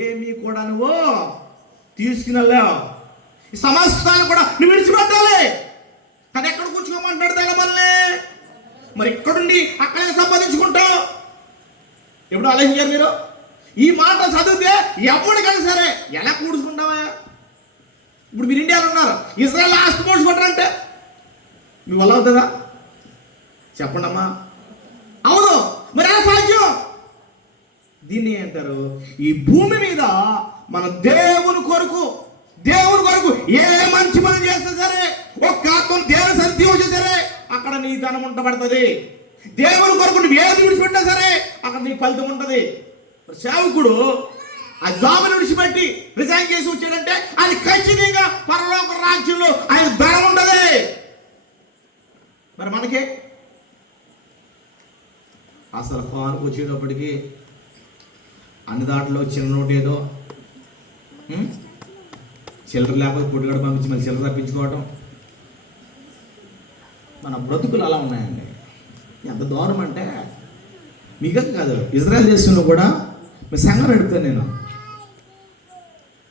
ఏమీ కూడా నువ్వు తీసుకునలేవు. ఈ సమస్తాలు కూడా నువ్వు విడిచిపెట్టాలి. కానీ ఎక్కడ కూర్చోమంటాడు తెగమల్ని? మరి ఇక్కడుండి అక్కడే సంపాదించుకుంటావు. ఎప్పుడు ఆలోచించారు మీరు? ఈ మాట చదివితే ఎప్పటికైనా సరే ఎలా కూర్చుకుంటావా? ఇప్పుడు మీరు ఇండియాలో ఉన్నారు, ఇజ్రాయెల్ ఆస్తి కూర్చుకుంటారంటే మీ వల్ల అవుతుందా? చెప్పండి అమ్మా. అవును. మరి ఎలా సాధ్యం? దీన్ని అంటారు, ఈ భూమి మీద మన దేవుని కొరకు ఏ మంచి పని చేస్తే సరే, ఒక్క ఆత్మ దేవుని సత్యం వచ్చే సరే అక్కడ నీ ధనం ఉండబడుతుంది. దేవుని కొరకు నువ్వు ఏది విడిచిపెట్టినా సరే అక్కడ నీ ఫలితం ఉంటుంది. సేవకుడు ఆ జాబును విడిచిపెట్టి రిజైన్ చేసి వచ్చాడంటే అది ఖచ్చితంగా పరలోక రాజ్యంలో ఆయన ధనం ఉండదు. మరి మనకే అసలు కానుకు వచ్చేటప్పటికి అన్ని దాంట్లో చిన్న నోటు ఏదో చిల్లర లేకపోతే పుట్టుగడ పంపించి మళ్ళీ చిల్లర తప్పించుకోవటం. మన బ్రతుకులు అలా ఉన్నాయండి. ఎంత దూరం అంటే మీకు కాదు, ఇజ్రాయెల్ దేశంలో కూడా మీ సంఘం అడుగుతాను నేను,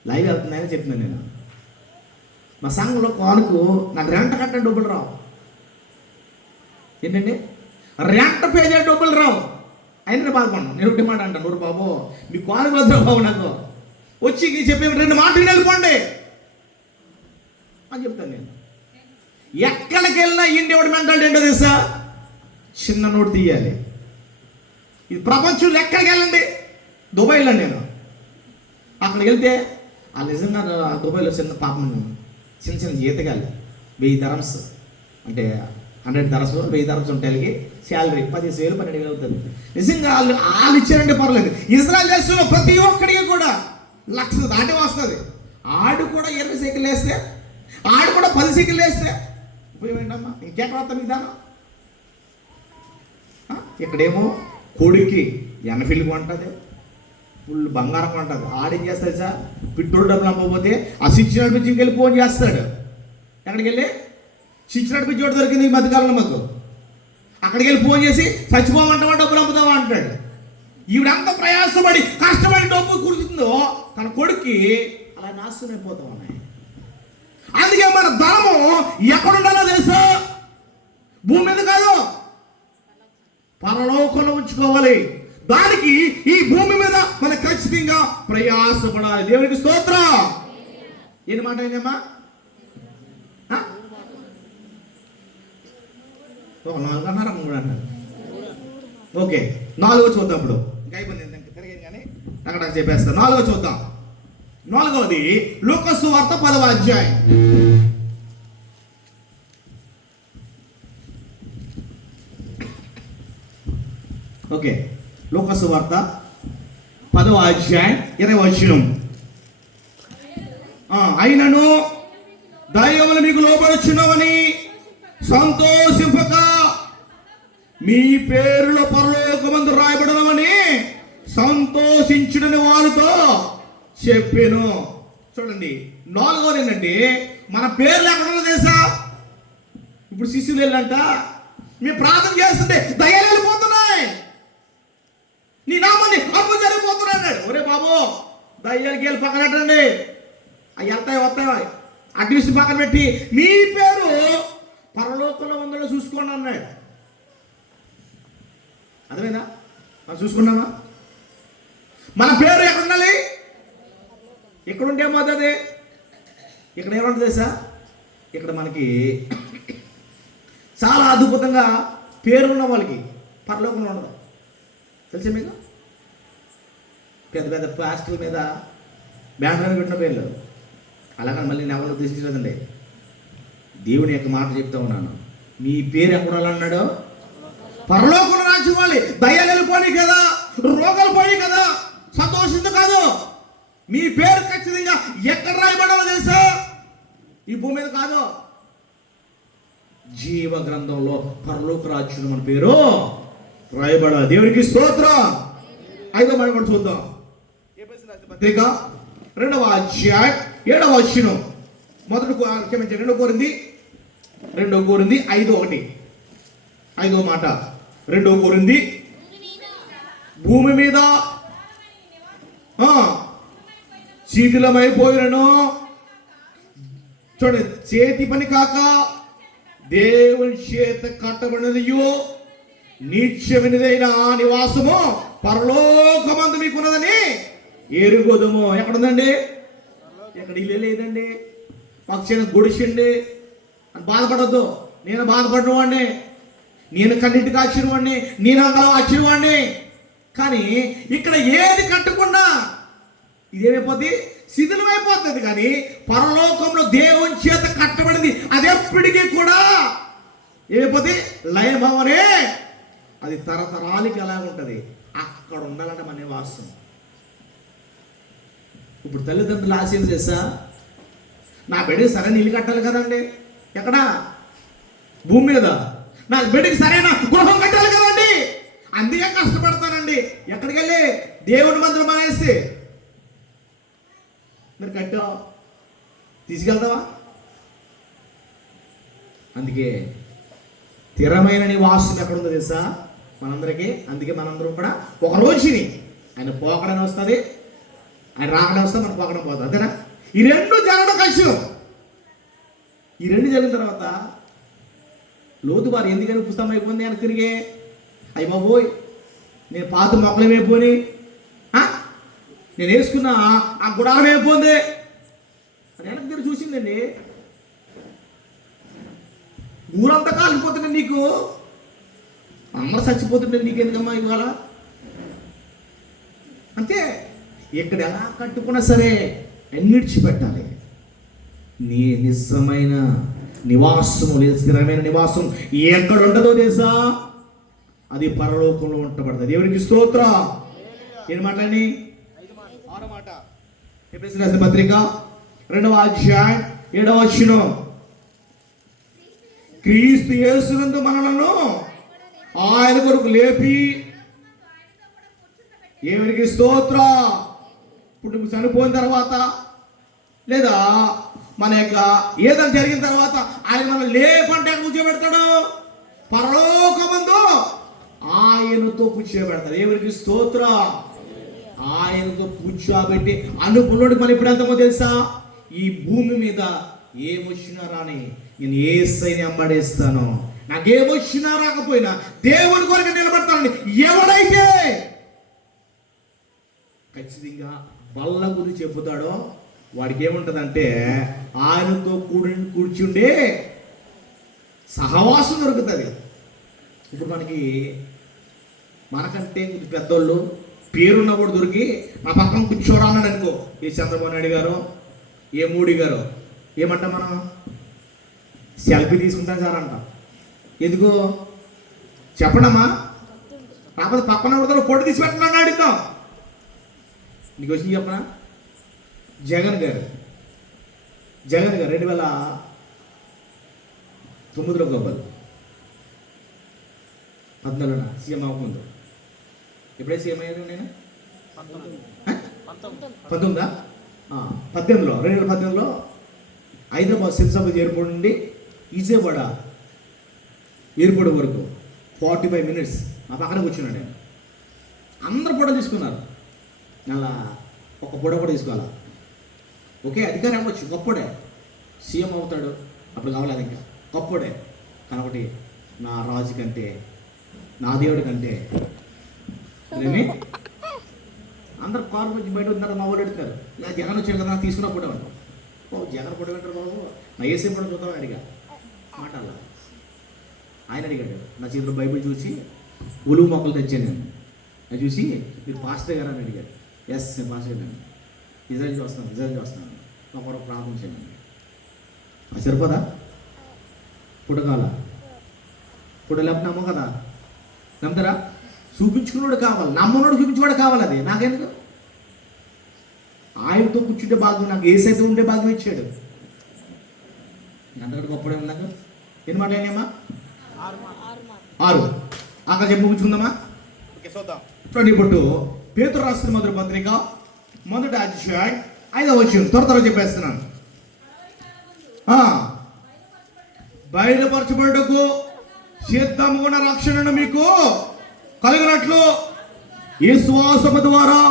లైవ్ వెళ్తున్నాయని చెప్తున్నాను నేను. మా సంఘంలో కానుకు నాకు రెంట కట్టే డబ్బులు రావు. ఏంటండి? రెంట పే చేయ డబ్బులు రావు. అయినా బాధపడ్డాను. నేను డిమాండ్ అంటాను, నూరు బాబు మీ కానుక వద్దు బాబు, నాకు వచ్చి చెప్పే 2 మాటలు వెళ్ళిపోండి అని చెప్తాను నేను. ఎక్కడికి వెళ్ళినా ఇండియన్ మెంటాలిటీ ఏంటో తెలుసా? చిన్న నోటు తీయాలి. ఇది ప్రపంచంలో ఎక్కడికి వెళ్ళండి, దుబాయ్ వెళ్ళండి నేను, అక్కడికి వెళ్తే ఆ నిజంగా దుబాయ్లో చిన్న పాపం చిన్న చిన్న జీతగాళ్ళు 1000 dirhams అంటే 100 dirhams 1000 dirhams ఉంటాయి, శాలరీ 10,000 12,000 అవుతుంది. నిజంగా వాళ్ళు ఇచ్చారంటే పర్లేదు. ఇజ్రాయెల్ దేశంలో ప్రతి ఒక్కడికి కూడా 1,00,000 దాటి వస్తుంది. ఆడు కూడా 20 సైకిల్ వేస్తే, ఆడు కూడా 10 సైకిల్ వేస్తే ఉపయోగం ఏంటమ్మా? ఇంకెక్కడ వస్తా మీకు దానం? ఇక్కడేమో కొడుక్కి ఎనఫీల్డ్ కొంటుంది, ఫుల్ బంగారం కొంటుంది. ఆడేం చేస్తాడు సార్? పెట్రోల్ డబ్బులు అమ్మకపోతే ఆ స్విచ్ నడిపించి ఇంకెళ్ళి ఫోన్ చేస్తాడు. ఎక్కడికి వెళ్ళి స్విచ్ నడిపించి ఒకటి దొరికింది ఈ మధ్యకాలంలో మాకు. అక్కడికి వెళ్ళి ఫోన్ చేసి చచ్చిపోమంటావా డబ్బులు అమ్ముతావా అంటాడు. ఈవిడంతా ప్రయాసపడి కష్టపడి డబ్బు కూర్చుందో తన కొడుక్కి అలా నాశనం అయిపోతా ఉన్నాయి. అందుకే మన ధనము ఎక్కడుండాలో తెలుసా? భూమి మీద కాదు, పరలోకంలో ఉంచుకోవాలి. దానికి ఈ భూమి మీద మన ఖచ్చితంగా ప్రయాసపడాలి. దేవునికి స్తోత్రం. ఏం మాట ఏంటమ్మా? ఒక 4 అన్నారు, 3 అన్నారు. ఓకే, 4వ చూద్దాం. ఇప్పుడు ఇంకా అయిపోయింది, తిరిగింది కానీ అక్కడ చెప్పేస్తా. 4వ చూద్దాం. 4వది లూకా సువార్త 10వ అధ్యాయం. ఓకే, లూకా సువార్త 10వ అధ్యాయం 20వ వచనం. అయినను దైవములు మీకు లోబడుచున్నామని సంతోషింపక మీ పేరులో పరలోకమందు రాయబడమని సంతోషించుడని వారితో చెప్పాను. చూడండి, 4వది ఏంటంటే మన పేర్లు ఎక్కడ తెలుసా? ఇప్పుడు శిష్యులు వెళ్ళంట మేము ప్రార్థన చేస్తుంటే దయ్యాలు వెళ్ళిపోతున్నాయి, నీ నామాన్ని అప్పు జరిగిపోతున్నాడు. ఒరే బాబు, దయ్యాలకి వెళ్ళి పక్కన పెట్టండి, అవి వెళ్తాయి వస్తాయి, అడ్మిషన్ పక్కన పెట్టి మీ పేరు పరలోకంలో ఉందో చూసుకోండి అన్నాడు. అదేనా? మనం చూసుకున్నామా? మన పేరు ఎక్కడ ఉండాలి? ఇక్కడ ఉంటే ఏమవుతుంది? ఇక్కడ ఏమంటుంది తెలుసా? ఇక్కడ మనకి చాలా అద్భుతంగా పేరున్న వాళ్ళకి పరలోకంలో ఉండదు. తెలుసా మీకు? పెద్ద పెద్ద ప్లాస్టిక్ మీద బ్యానర్ పెట్టిన పేర్లు అలాగని మళ్ళీ నేను ఎవరు ఉద్దేశించలేదండి. దేవుని యొక్క మాట చెప్తా ఉన్నాను. మీ పేరు ఎక్కడ అన్నాడు? పరలోకంలో రాజ్యం వాళ్ళు. దయ్యాలు వెళ్ళిపోయి కదా, రోగాలు పోయి కదా, సంతోషించు కాదు. మీ పేరు ఖచ్చితంగా ఎక్కడ రాయబడాలో తెలుసా? ఈ భూమి మీద కాదు, జీవ గ్రంథంలో పరలోక రాజ్యం మన పేరు రాయబడాలి. దేవునికి స్తోత్రం. 5వ మాట కూడా చూద్దాం. పత్రిక 2వ అధ్యాయం 7వ వచనం. క్షమించండి, 2 కొరింథీ 5:1. 5వ మాట 2 కొరింథీ. భూమి మీద శిథిలమైపోయినను, చూడండి, చేతి పని కాక దేవుని చేత కట్టబడినదియో నిత్యమైనదైన నివాసము పరలోకమందు మీకున్నదని ఎరుగుదుము. ఎక్కడుందండి? ఎక్కడ ఇల్లు లేదండి, మాకు చిన్న గుడిసండి అని బాధపడద్దు. నేను బాధపడిన వాడిని, నేను కన్నింటికి వచ్చిన వాడిని, నేను అంగళం వచ్చిన వాడిని. కానీ ఇక్కడ ఏది కట్టకుండా ఇదేమైపోద్ది? శిథిలమైపోతుంది. కానీ పరలోకంలో దేవుని చేత కట్టబడింది అది ఎప్పటికీ కూడా ఏమైపోద్ది? లయభవనే. అది తరతరాలకి ఎలా ఉంటుంది? అక్కడ ఉండాలంటే మన నివాసం. ఇప్పుడు తల్లిదండ్రులు ఆశయం చేసా, నా బిడ్డకి సరైన ఇల్లు కట్టాలి కదండి. ఎక్కడ? భూమి మీద. నా బిడ్డకి సరైన గృహం కట్టాలి కదండి. అందుకే కష్టపడతానండి. ఎక్కడికి వెళ్ళి? దేవుడి మందిరం మానేస్తే మీరు కట్టావు, తీసుకెళ్తావా? అందుకే స్థిరమైన నివాసం ఎక్కడుందో తెలుసా మనందరికీ? అందుకే మనందరం కూడా ఒక రోజుని ఆయన పోకడని వస్తుంది, ఆయన రాకడం వస్తే మనం పోకడం పోతుంది. అంతేనా? ఈ 2 జరగడం కష్టం. ఈ 2 జరిగిన తర్వాత లోతు వారు ఎందుకని పుస్తకం అయిపోయింది అని తిరిగే, అయ్యి బాబోయ్ నేను పాత మొక్కలు ఏమైపోయి, నేను వేసుకున్న ఆ గుడారం అయిపోయింది అని వెనక దగ్గర చూసిందండి. ఊరంతా కాలిపోతుండే, నీకు అందరూ చచ్చిపోతుండే, నీకెందుకమ్మా ఇవాళ అంతే. ఎక్కడ ఎలా కట్టుకున్నా సరే అన్నిడిచిపెట్టాలి. నీ నిజమైన నివాసం లేదా స్థిరమైన నివాసం ఎక్కడ ఉంటుందో తెలుసా? అది పరలోకంలో ఉంటబడుతుంది. దేవునికి స్తోత్రం. ఏం మాట్లాడి 6వ మాట ఎఫెసీయులకు రాసిన పత్రిక 2వ అధ్యాయం 7వ వచనం. క్రీస్తు యేసునందు మనలను ఆయన కొరకు లేపి, దేవునికి స్తోత్రం. ఇప్పుడు నువ్వు చనిపోయిన తర్వాత లేదా మన యొక్క ఏదైనా జరిగిన తర్వాత ఆయన మనం లేపంటే కూర్చోబెడతాడు, పరలోకమందు ఆయనతో కూర్చోబెడతాడు. ఎవరికి స్తోత్రం. ఆయనతో కూర్చోబెట్టి అనుకున్నోడికి మనం ఎప్పుడు వెళ్తామో తెలుసా? ఈ భూమి మీద ఏమొచ్చినా రాని నేను యేసయ్యని వెంబడిస్తాను, నాకేమొచ్చినా రాకపోయినా దేవుని కొరకు నిలబడతానని ఎవడైతే ఖచ్చితంగా బల్ల గురించి చెబుతాడో వాడికి ఏముంటుందంటే ఆయనతో కూర్చుండే సహవాసం దొరుకుతుంది. ఇప్పుడు మనకంటే పెద్దోళ్ళు పేరున్న కూడా దొరికి నా పక్కన కూర్చోరా అన్నాడు అనుకో, ఏ చంద్రబాబు నాయుడు గారు, ఏ మోడీ గారు, ఏమంటాం మనం? సెల్ఫీ తీసుకుంటాం సార్ అంటాం. ఎందుకు చెప్పడమ్మా? కాకపోతే పక్కన కూడా పొట్టు తీసి పెట్టినా అడుగుతాం. నీకు వచ్చి చెప్పనా? జగన్ గారు 2009లో గొప్పలు 14 సీఎం అవ్వకముందు. ఎప్పుడే సీఎం అయ్యాను నేను? 19 2018లో హైదరాబాద్ శంషాబాద్ ఎయిర్పోర్ట్ నుండి విజయవాడ ఎయిర్పోర్ట్ వరకు 45 minutes నా పక్కన కూర్చున్నాను నేను. అందరు ఫోటో తీసుకున్నారు. అలా ఒక ఫోటో కూడా తీసుకోవాలా? ఓకే, అధికారం అవ్వచ్చు, గొప్పడే, సీఎం అవుతాడు, అప్పుడు కావాలి. అది ఇంకా గొప్పడే. కానీ ఒకటి, నా రాజు కంటే నా దేవుడి కంటే ఏమి అందరు కారు నుంచి బయట ఉన్నారు, మా వాళ్ళు ఎడుతారు. ఇలా జగన్ వచ్చాడు కదా తీసుకున్న ఫోటో అంటారు. ఓ జగన్ ఫోటో పెట్టారు బాబు, నా ఏసీ ఫోటో చూద్దామని అడిగా. మాటల్లా ఆయన అడిగాడు. నా చేతిలో బైబిల్ చూసి ఉలువు మొక్కలు తెచ్చాను నేను. అది చూసి మీరు పాస్టర్ గారు అని అడిగాడు. ఎస్ నేను పాస్టర్ గారు, ఇజ్రాయల్ చూస్తున్నాను, మా కొరకు ప్రార్థన చేయండి. అది సరిపోదా? ఫోటో కావాలా? ఫోటో లేకపోతే నమ్మం కదా, నమ్ముతారా? చూపించుకున్నాడు కావాలి, నమ్మనోడు చూపించుకోవడం కావాలి. అది నాకెందుకు? ఆయనతో కూర్చుంటే భాగ్యం, నాకు ఏసైతే ఉండే భాగ్యం ఇచ్చాడు. అంతకంటే గొప్పడే ఉన్నాక ఎన్ని మాటలు అయినాయమ్మా? 6. అక్కడ చెప్పి ముగించుకుందామా? ఓకే, చూద్దాం. ఇప్పుడు పేతురు రాసిన మొదటి పత్రిక 1వ అధ్యాయం 5వ వచనం త్వర చెప్పేస్తున్నాను. బయలుపరచబడుటకు సిద్ధమున రక్షణను మీకు కలిగినట్లు ఈ శ్వాసము ద్వారా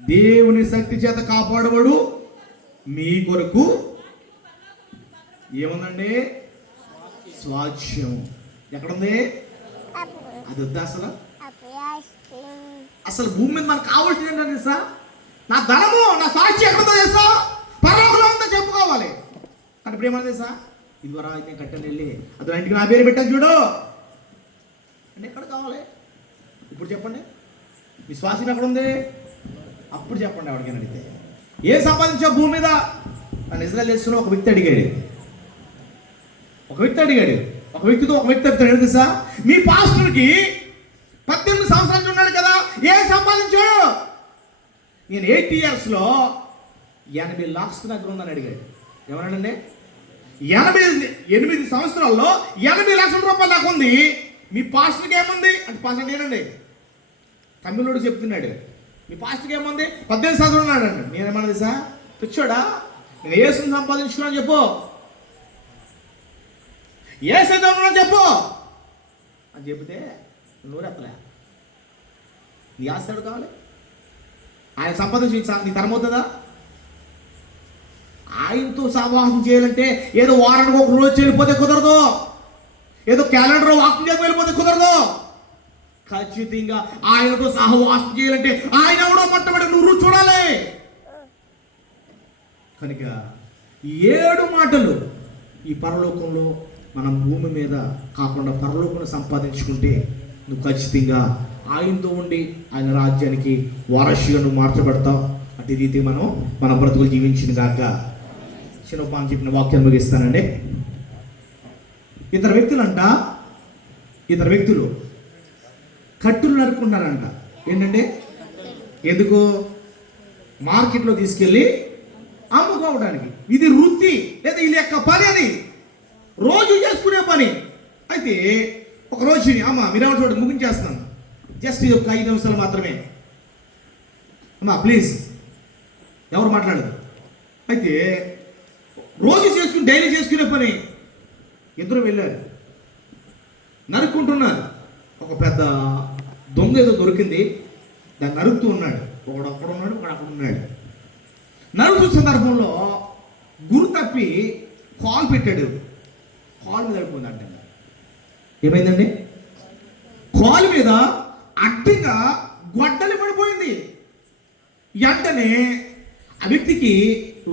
దేవుని శక్తి చేత కాపాడబడు మీ కొరకు ఏముందండి? స్వాచ్యం. ఎక్కడుంది అది? వద్దా అసలు భూమి మీద మనకు కావాల్సింది ఏంటంటే తెలుసా? నా ధనము, నా సాక్షి ఎక్కడుందో తెలుసా? పరలోకంలో ఉందో చెప్పుకోవాలి. కానీ ఇప్పుడు ఏమన్నా తెలుసా? ఇది ద్వారా అయితే కట్టని వెళ్ళి అది ఇంటికి నా పేరు పెట్టాను చూడు అంటే ఎక్కడ కావాలి? ఇప్పుడు చెప్పండి, మీ శ్వాసం ఎక్కడ ఉంది? అప్పుడు చెప్పండి. ఎవరికైనా అడిగితే ఏ సంపాదించావు భూమి మీద? నన్ను ఇజ్రాయెల్ చేస్తున్న ఒక వ్యక్తి అడిగాడు. ఒక వ్యక్తి చెప్తాడు తెలుసా? మీ పాస్టర్కి 18 సంవత్సరాలు ఉన్నాడు కదా, ఏం సంపాదించాడు? నేను 8 yearsలో 80 lakhs దగ్గర ఉందని అడిగాడు. ఏమన్నాడండి? 8 సంవత్సరాల్లో 80 లక్షల రూపాయలు దాకా ఉంది. మీ పాస్టర్కి ఏముంది అంటే? పాస్టర్ నేనండి, తమిళోడు చెప్తున్నాడు. మీ పాస్టర్కి ఏముంది? 18 సంవత్సరాలు ఉన్నాడు అండి. నేనేమన్నది సార్? తెచ్చాడా? నేను ఏసుని సంపాదించుకున్నాను చెప్పు, ఏ సైతం చెప్పు అని చెప్తే నూరెత్తలే. నీ ఆస్తాడు కావాలి, ఆయన సంపాదించి నీ తరం అవుతుందా? ఆయనతో సహవాసం చేయాలంటే ఏదో వారానికి ఒక రోజు వెళ్ళిపోతే కుదరదు, ఏదో క్యాలెండర్ వాకింగ్ చేసి వెళ్ళిపోతే కుదరదు. ఖచ్చితంగా ఆయనతో సహవాసం చేయాలంటే ఆయన ఎవడో మొట్టమొదటి నువ్వు రుచి చూడాలి. కనుక ఈ 7 మాటలు ఈ పరలోకంలో మనం భూమి మీద కాకుండా పరలోకంలో సంపాదించుకుంటే నువ్వు ఖచ్చితంగా ఆయనతో ఉండి ఆయన రాజ్యానికి వారసుగా నువ్వు మార్చబడతావు. అటు రీతి మనం మన బ్రతుకులు జీవించిన కాక చిన్నపాన్ చెప్పిన వాక్యం ముగిస్తానండి. ఇద్దరు వ్యక్తులు కట్టులు నరుకున్నారంట. ఏంటంటే ఎందుకు? మార్కెట్లో తీసుకెళ్ళి అమ్ముకోవడానికి. ఇది వృత్తి లేదా ఇది యొక్క పని, అది రోజు చేసుకునే పని. అయితే ఒక రోజు అమ్మ మీరేమో చూడండి, ముగించేస్తున్నాను, జస్ట్ ఇది ఒక 5 నిమిషాలు మాత్రమే అమ్మా ప్లీజ్, ఎవరు మాట్లాడదు. అయితే రోజు డైలీ చేసుకునే పని. ఇద్దరు వెళ్ళారు, నరుక్కుంటున్నారు. ఒక పెద్ద దొంగ ఏదో దొరికింది, దాన్ని నరుకుతూ ఉన్నాడు. ఒకడు అక్కడ ఉన్నాడు, ఒకడు అక్కడ ఉన్నాడు. నరుకు సందర్భంలో గురు తప్పి కాల్ పెట్టాడు. కాల్ మీద పడిపోయింది అడ్డంగా. ఏమైందండి? కాల్ మీద అడ్డంగా గొడ్డలి పడిపోయింది. వెంటనే ఆ వ్యక్తికి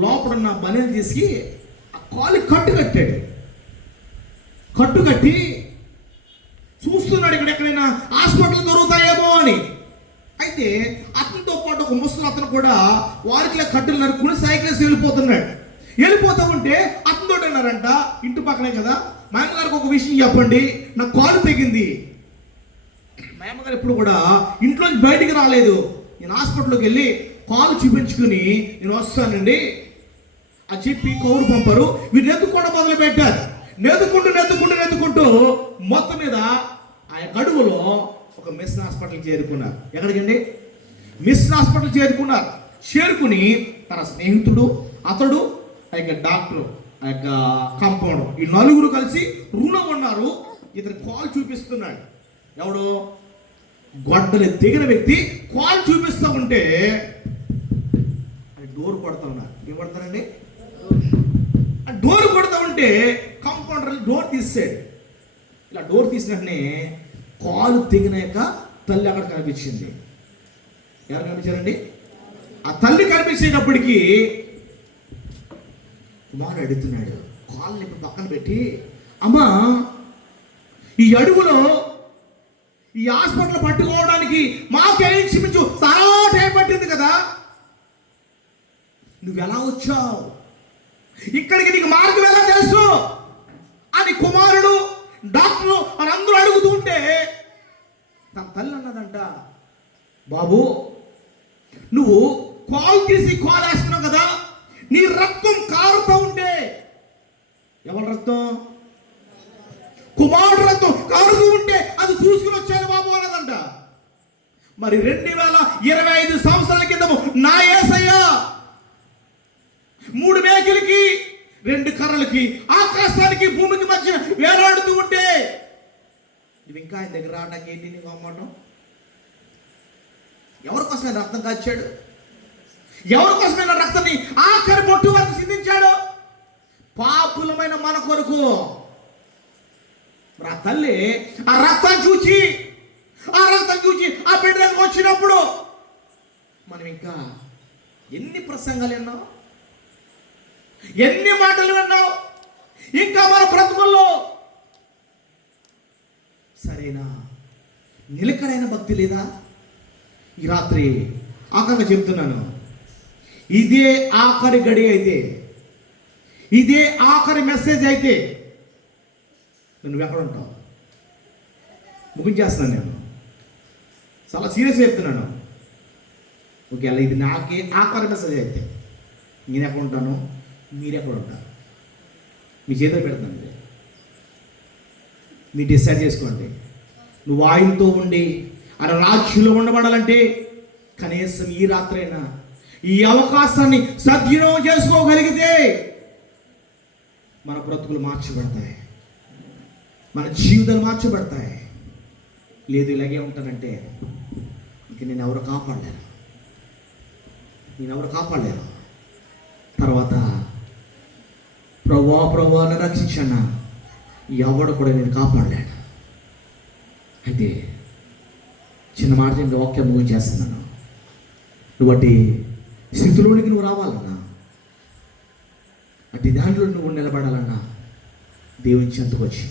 లోపడున్న బనియన్ తీసుకు ఆ కాలు కట్టు కట్టి చూస్తున్నాడు ఇక్కడ ఎక్కడైనా హాస్పిటల్ దొరుకుతాయేమో అని. అయితే అతనితో పాటు ఒక ముసలి అతను కూడా వారికి కట్టులు నరుక్కుని సైకిల్స్ వెళ్ళిపోతూ ఉంటే అతనితో అన్నారంట, ఇంటి పక్కనే కదా, మా అమ్మగారికి ఒక విషయం చెప్పండి, నా కాలు తెగింది. మా అమ్మగారు ఎప్పుడు కూడా ఇంట్లోంచి బయటికి రాలేదు, నేను హాస్పిటల్కి వెళ్ళి కాలు చూపించుకుని నేను వస్తానండి అని చెప్పి కౌరు పంపారు. వీరు నెత్తుకోవడం మొదలు పెట్టారు. నెత్తుకుంటూ మొత్తం మీద ఆ గడువులో ఒక మిషన్ హాస్పిటల్కి చేరుకున్నారు. ఎక్కడికండి? మిషన్ హాస్పిటల్ చేరుకుని తన స్నేహితుడు, అతడు, ఆ యొక్క డాక్టర్, ఆ యొక్క కాంపౌండర్, ఈ 4 కలిసి రూమ్లో ఉన్నారు. ఇతను కాల్ చూపిస్తున్నాడు. ఎవడు? గొడ్డలి తెగిన వ్యక్తి కాల్ చూపిస్తూ ఉంటే డోర్ కొడతా ఉన్నారు. ఏం కొడతారండి? డోర్ కొడతా ఉంటే కాంపౌండర్ డోర్ తీసాడు. ఇలా డోర్ తీసినట్టునే కాలు తెగిన యొక్క తల్లి అక్కడ కనిపించింది. ఎవరు కనిపించారండి? ఆ తల్లి కనిపించేటప్పటికీ కుమారుడు అడుగుతున్నాడు, కాళ్ళని ఇప్పుడు పక్కన పెట్టి, అమ్మా ఈ అడుగులో ఈ హాస్పిటల్ పట్టుకోవడానికి మాకేం చూపించు, చాలా టైం పట్టింది కదా, నువ్వు ఎలా వచ్చావు, ఇక్కడికి నీకు మార్గం ఎలా తెలుసు అని కుమారుడు, డాక్టరు అని అందరూ అడుగుతూ ఉంటే తన తల్లి అన్నదంట, బాబు నువ్వు కాల్ తీసి కాల్ వేస్తున్నావు కదా, నీ రక్తం కారుతూ ఉంటే, ఎవరి రక్తం? కుమారుడు రక్తం కారుతూ ఉంటే అది చూసుకుని వచ్చాను బాబు అన్నదంట. మరి 2025 సంవత్సరాల కిందము నా యేసయ్య 3 మేకలకి 2 కర్రలకి ఆకాశానికి భూమికి మధ్య వేలాడుతూ ఉంటే నువ్వు ఇంకా ఆయన దగ్గర రావడానికి ఏంటి నీకు అమ్మటం? ఎవరికోసమైన రక్తం కాచాడు? ఎవరికోసమైన రక్తాన్ని ఆఖరి పొట్టు వరకు సిద్ధించాడు? పాపులమైన మన కొరకు. ఆ తల్లి ఆ రక్తం చూచి ఆ బిడ్డ దగ్గరకు వచ్చినప్పుడు మనం ఇంకా ఎన్ని ప్రసంగాలు విన్నాం, ఎన్ని మాటలు విన్నాం, ఇంకా మన బ్రతుకుల్లో సరైన నిలకడైన భక్తి లేదా? ఈ రాత్రి ఆఖరిగా చెప్తున్నాను, ఇదే ఆఖరి గడి అయితే, ఇదే ఆఖరి మెసేజ్ అయితే నువ్వు ఎక్కడ ఉంటావు? ముగించేస్తున్నాను, నేను చాలా సీరియస్గా చెప్తున్నాను. ఒకవేళ ఇది నాకే ఆఖరి మెసేజ్ అయితే నేను ఎక్కడ ఉంటాను, మీరు ఎక్కడ ఉంటారు? మీ చేతిలో పెడతాను, మీరు డిసైడ్ చేసుకోండి. నువ్వు ఆయనతో ఉండి ఆయన రాజ్యంలో ఉండబడాలంటే కనీసం ఈ రాత్రైనా ఈ అవకాశాన్ని సద్వినియోగం చేసుకోగలిగితే మన బ్రతుకులు మార్చబడతాయి, మన జీవితాలు మార్చబడతాయి. లేదు ఇలాగే ఉంటానంటే ఇంక నేను ఎవరు కాపాడలేను. తర్వాత ప్రభు అని రక్షించన్నా ఎవడు కూడా నేను కాపాడలేను. అయితే చిన్న మాట చెప్పి వాక్యం ముగించేస్తున్నాను. నువ్వు అట్టి స్థితిలోనికి నువ్వు రావాలన్నా, అట్టి దాంట్లో నువ్వు నిలబడాలన్నా దేవుని చెంతకు వచ్చి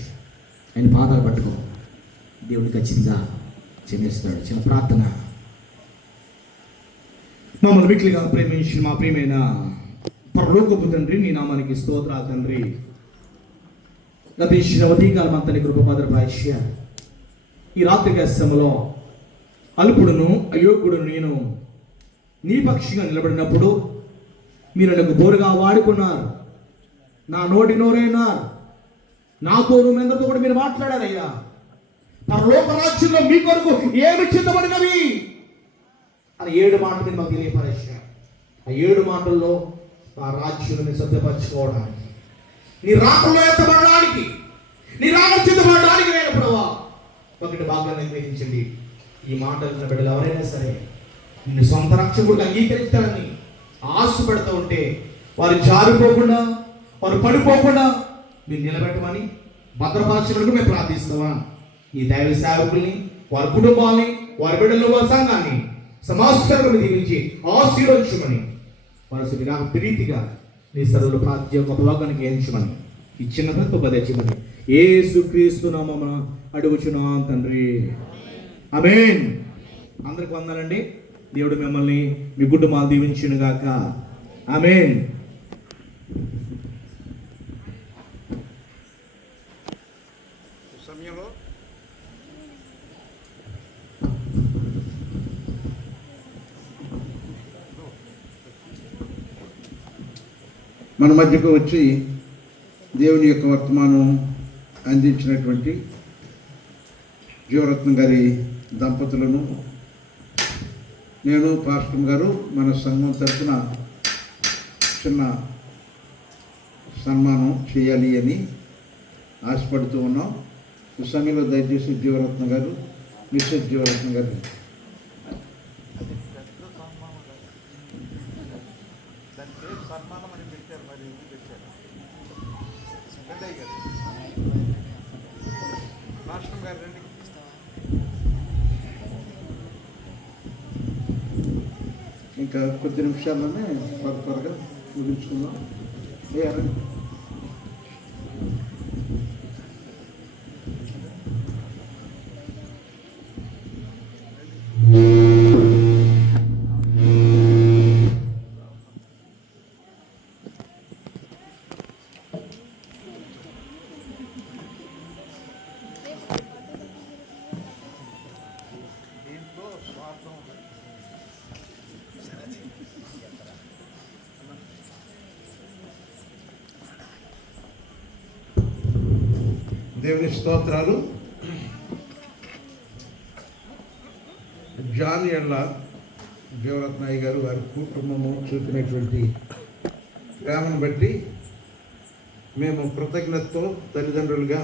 ఆయన పాదాలు పట్టుకో. దేవుని ఖచ్చితంగా క్షమిస్తాడు. చిన్న ప్రార్థన. మమ్మల్ని మిక్కిలిగా ప్రేమించి మా ప్రియమైన పరలోకపు తండ్రి, నీ నామానికి స్తోత్రాలు తండ్రి. గతించిన ఉదయకాలం అంతని కృప భద్రపాయ ఈ రాత్రి సమయంలో అల్పుడును అయోగ్యుడును నేను నీ పక్షిగా నిలబడినప్పుడు మీరు నాకు బోరుగా వాడుకున్నారు. నా నోటి నోరైనారు. నాతో నువ్వు ఎందరితో కూడా మీరు మాట్లాడారయ్యా. పరలోక రాజ్యంలో మీ కొరకు ఏమి చిత్తబడినవి అని 7 మాటలు మీరు మాకు తెలియపరిచారు. ఆ 7 మాటల్లో ఆ రాజ్యాన్ని సత్యపరచుకోవడానికి, నీ రాకల్లో ఎత్తబడడానికి, నీ రాక చిత్తపడడానికి నేను ప్రభువా ఒకటి భాగాన్ని గ్రహించండి. ఈ మాటలు బిడ్డలు ఎవరైనా సరే నిన్ను సొంత రక్షకుడిగా అంగీకరిస్తారని ఆశపడుతూ ఉంటే వారు జారిపోకుండా, వారు పడిపోకుండా మీరు నిలబెట్టమని భద్రపరచడానికి మేము ప్రార్థిస్తామా. ఈ దైవ సేవకుల్ని, వారి కుటుంబాన్ని, వారి బిడ్డలు, వారి సంఘాన్ని సమాస్కరణ దీవించి ఆశీర్వదించమని మనసుగా ప్రీతిగా నీ సర్వులు ప్రార్థన గొప్ప భాగానికి ఎంచమని ఈ చిన్నదంతా ఉపదేశమని యేసుక్రీస్తు నామమున అడుగుచున్నాం తండ్రి. ఆమేన్. అందరికి వందనండి. దేవుడు మిమ్మల్ని మీ కుటుంబాలు దీవించును గాక. ఆమేన్. సమయంలో మన మధ్యకు వచ్చి దేవుని యొక్క వర్తమానం అందించినటువంటి జీవరత్నం గారి దంపతులను నేను, పాస్టర్ గారు మన సంఘం తరఫున చిన్న సన్మానం చేయాలి అని ఆశపడుతూ ఉన్నాం. ఈ సమయంలో దయచేసి జీవరత్న గారు, మిస్సెస్ జీవరత్న గారు ఇంకా కొద్ది నిమిషాల్లోనే త్వరగా ముగించుకుందాం. దేవుని స్తోత్రాలు. జానియల్ల జీవరత్నయ్య గారు వారి కుటుంబము చూపినటువంటి ప్రేమను బట్టి మేము కృతజ్ఞతతో తల్లిదండ్రులుగా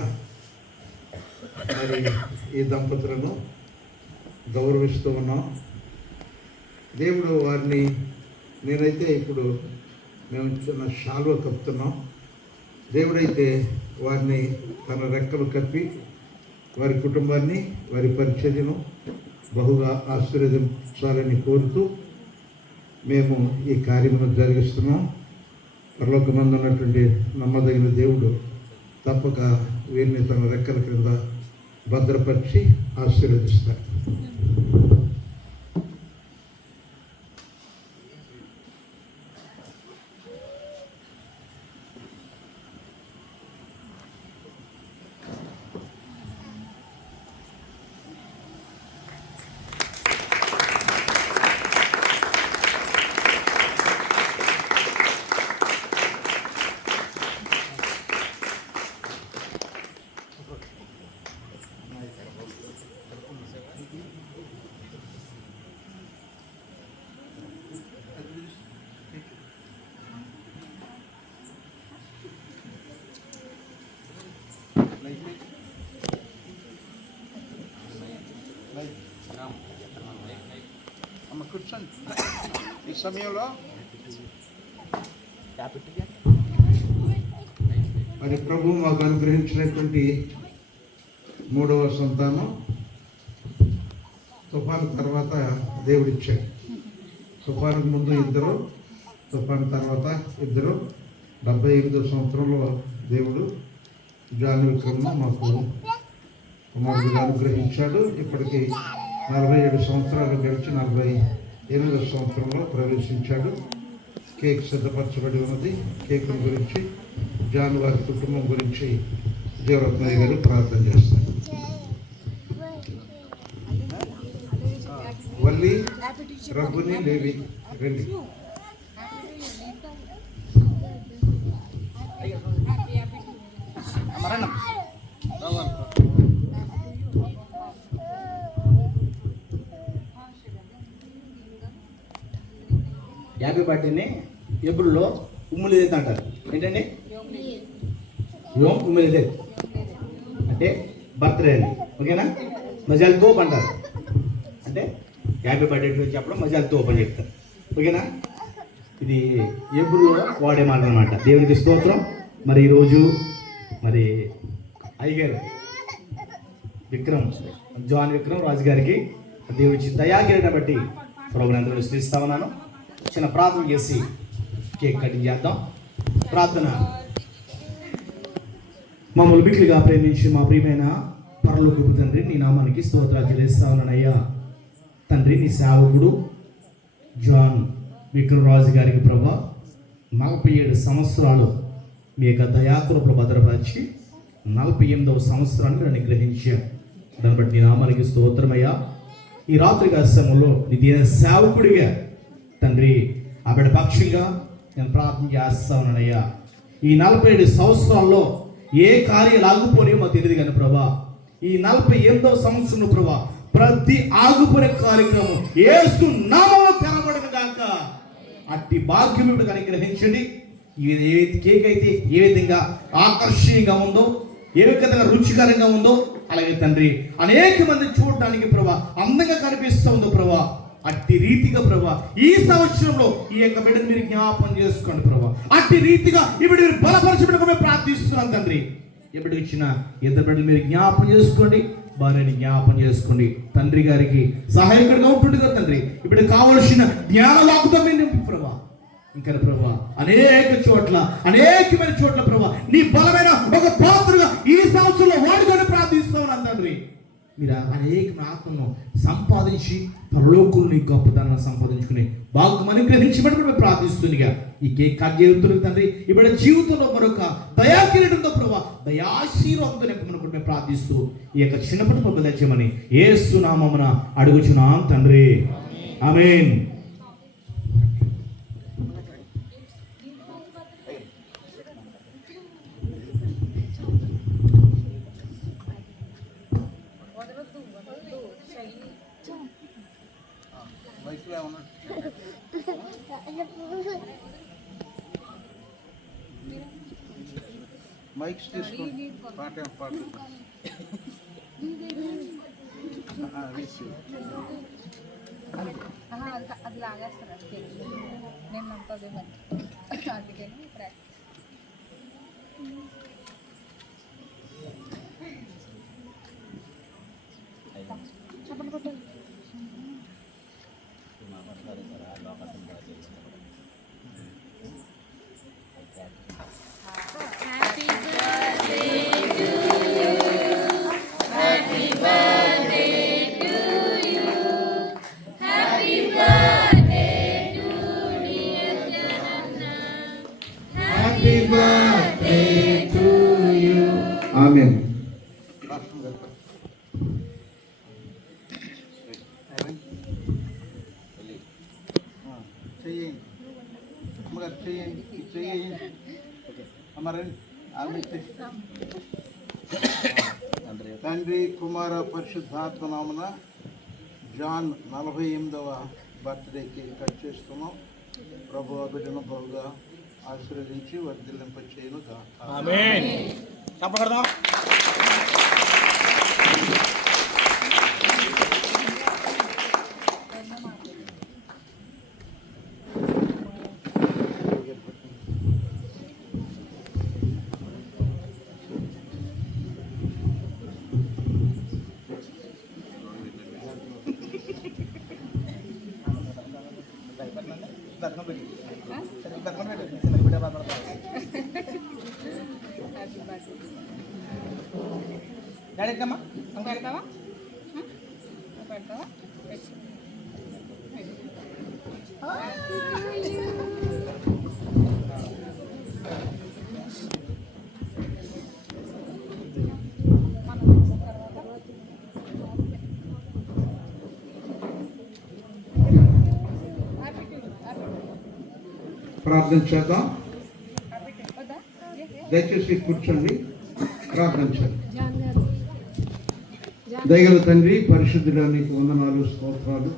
మరి ఈ దంపతులను గౌరవిస్తూ ఉన్నాం. దేవుడు వారిని, నేనైతే ఇప్పుడు మేము చిన్న షాల్వా కప్పుతున్నాం. దేవుడైతే వారిని తన రెక్కలు కప్పి వారి కుటుంబాన్ని, వారి పరిచర్యను బహుగా ఆశీర్వదించాలని కోరుతూ మేము ఈ కార్యమును జరిగిస్తున్నాం. పరలోకమందు ఉన్నటువంటి నమ్మదగిన దేవుడు తప్పక వీరిని తన రెక్కల క్రింద భద్రపరిచి ఆశీర్వదిస్తారు. అమ్మ కూర్చోండి. ఈ సమయంలో మరి ప్రభు మాకు అనుగ్రహించినటువంటి 3వ సంతానం తుఫాను తర్వాత దేవుడిచ్చాడు. తుఫానుకు ముందు ఇద్దరు, తుఫాను తర్వాత ఇద్దరు. 78వ సంవత్సరంలో దేవుడు జాన్ విక్రమ్ను మాకు కుమారుడిగా అనుగ్రహించాడు. ఇప్పటికి 47 సంవత్సరాలు గడిచి 48వ సంవత్సరంలో ప్రవేశించాడు. కేక్ సిద్ధపరచబడి ఉన్నది. కేకుల గురించి, జాన్ వారి కుటుంబం గురించి జీవరత్నయ్య గారు ప్రార్థన చేస్తారు. వల్లి, రఘుని, లేవి రండి. హ్యాపీ బర్త్డేని ఎప్పుడులో ఉమ్ములేదైతే అంటారు. ఏంటండి? యోమ్ ఉమ్ములేదే అంటే బర్త్డే అండి. ఓకేనా? మజాల్ తోప్ అంటారు. అంటే హ్యాపీ బర్త్డే చెప్పడం మజాల్ తోప్ అని చెప్తారు. ఓకేనా? ఇది ఎప్పుడులో వాడే మాట అనమాట. దేవునికి స్తోత్రం. మరి ఈరోజు మరి అయ్యగారు జాన్ విక్రమ్ రాజు గారికి దేవుడి దయాకిరీటం బట్టి ప్రోగ్రాం విశ్లేషిస్తా ఉన్నాను. చిన్న ప్రార్థన చేసి కేక్ కటింగ్ చేద్దాం. ప్రార్థన. మమ్మల్ని బిడ్డలుగా ప్రేమించి మా ప్రియమైన పరలోకపు తండ్రి, నీ నామానికి స్తోత్రాలు చెల్లిస్తా ఉన్నానయ్యా. తండ్రి, నీ సేవకుడు జాన్ విక్రమ్ రాజు గారికి ప్రభా 47 సంవత్సరాలు మీ యొక్క దయాకృపను భద్రపరిచి 48వ సంవత్సరాన్ని మీరు అనుగ్రహించారు. దాన్ని బట్టి నీ నామానికి స్తోత్రమయ్యా. ఈ రాత్రి సమయంలో నీ దీని సేవకుడిగా తండ్రి ఆ బిడ్డ పక్షంగా నేను ప్రార్థన చేస్తా ఉన్నానయ్యా. ఈ 47 సంవత్సరాల్లో ఏ కార్యాలు ఆగిపోయో మాకు తెలియదు కానీ ప్రభా, ఈ 48వ సంవత్సరంలో ప్రభా ప్రతి ఆగిపోయే కార్యక్రమం యేసు నామములో తెరబడిన గాక. అట్టి భాగ్యం ఇప్పుడు అనుగ్రహించండి. ఏ కేక్ అయితే ఏ విధంగా ఆకర్షణీయంగా ఉందో, ఏ విధంగా రుచికరంగా ఉందో, అలాగే తండ్రి అనేక మంది చూడటానికి ప్రభా అందంగా కనిపిస్తూ ఉందో ప్రభా, అట్టి రీతిగా ప్రభా ఈ సంవత్సరంలో ఈ యొక్క బిడ్డను మీరు జ్ఞాపం చేసుకోండి ప్రభా. అట్టి రీతిగా ఇప్పుడు మీరు బలపరచబడి ప్రార్థిస్తున్నాం తండ్రి. ఎప్పుడు ఇచ్చిన ఇద్దరు బిడ్డలు మీరు జ్ఞాపం చేసుకోండి, భార్యని జ్ఞాపం చేసుకోండి. తండ్రి గారికి సహాయకుడిగా ఉంటుంది కదా తండ్రి. ఇప్పుడు కావలసిన జ్ఞాన వాక్కుతో మీరు నింపి ప్రభా. ఇంకా ప్రభా అనేక చోట్ల అనేకమైన చోట్ల ప్రభా నీ బలమైన ఒక పాత్రగా ఈ సంవత్సరంలో వాడుకొని ప్రార్థిస్తూ ఉన్నాను తండ్రి. మీరు అనేక ఆత్మను సంపాదించి పరలోకులు నీ గొప్పతనాన్ని సంపాదించుకుని భాగ్యం అనుగ్రహించబడి మేము ప్రార్థిస్తుందిగా ఈ కేక్ కట్ చేస్తున్న తండ్రి. ఇప్పుడు జీవితంలో మరొక దయాకిరీటంతో ప్రభా దయాశీర్వాదంతో నింపమనుకుంటూ మేము ప్రార్థిస్తూ ఈ యొక్క చిన్నప్పటి పబ్బు తెచ్చమని యేసు నామమున అడుగుచున్నాం తండ్రి. ఆమేన్. మైక్స్ తీసుకుని పాట అది లాగేస్తారు. నేను నమ్మది అందుకని చెప్పండి కొట్టాలి. ఆమేన్. తండ్రి కుమార పరిశుద్ధాత్మ నామన జాన్ 48వ బర్త్డేకి కట్ చేస్తున్నాం. ప్రభు బిడ్డను బహుగా ఆశీర్వదించి వర్ధిల్లింప చేయను గాక. ఆమేన్. చప్పట్లు. డాడీకమ్మా నువ్వు పెడతావా నువ్వు పెడతావా ప్రార్థన చేద్దాం. దయచేసి కూర్చోండి, ప్రార్థన చేద్దాం. దయగల తండ్రి, పరిశుద్ధుడా నీకు వందనాలు, స్తోత్రాలు.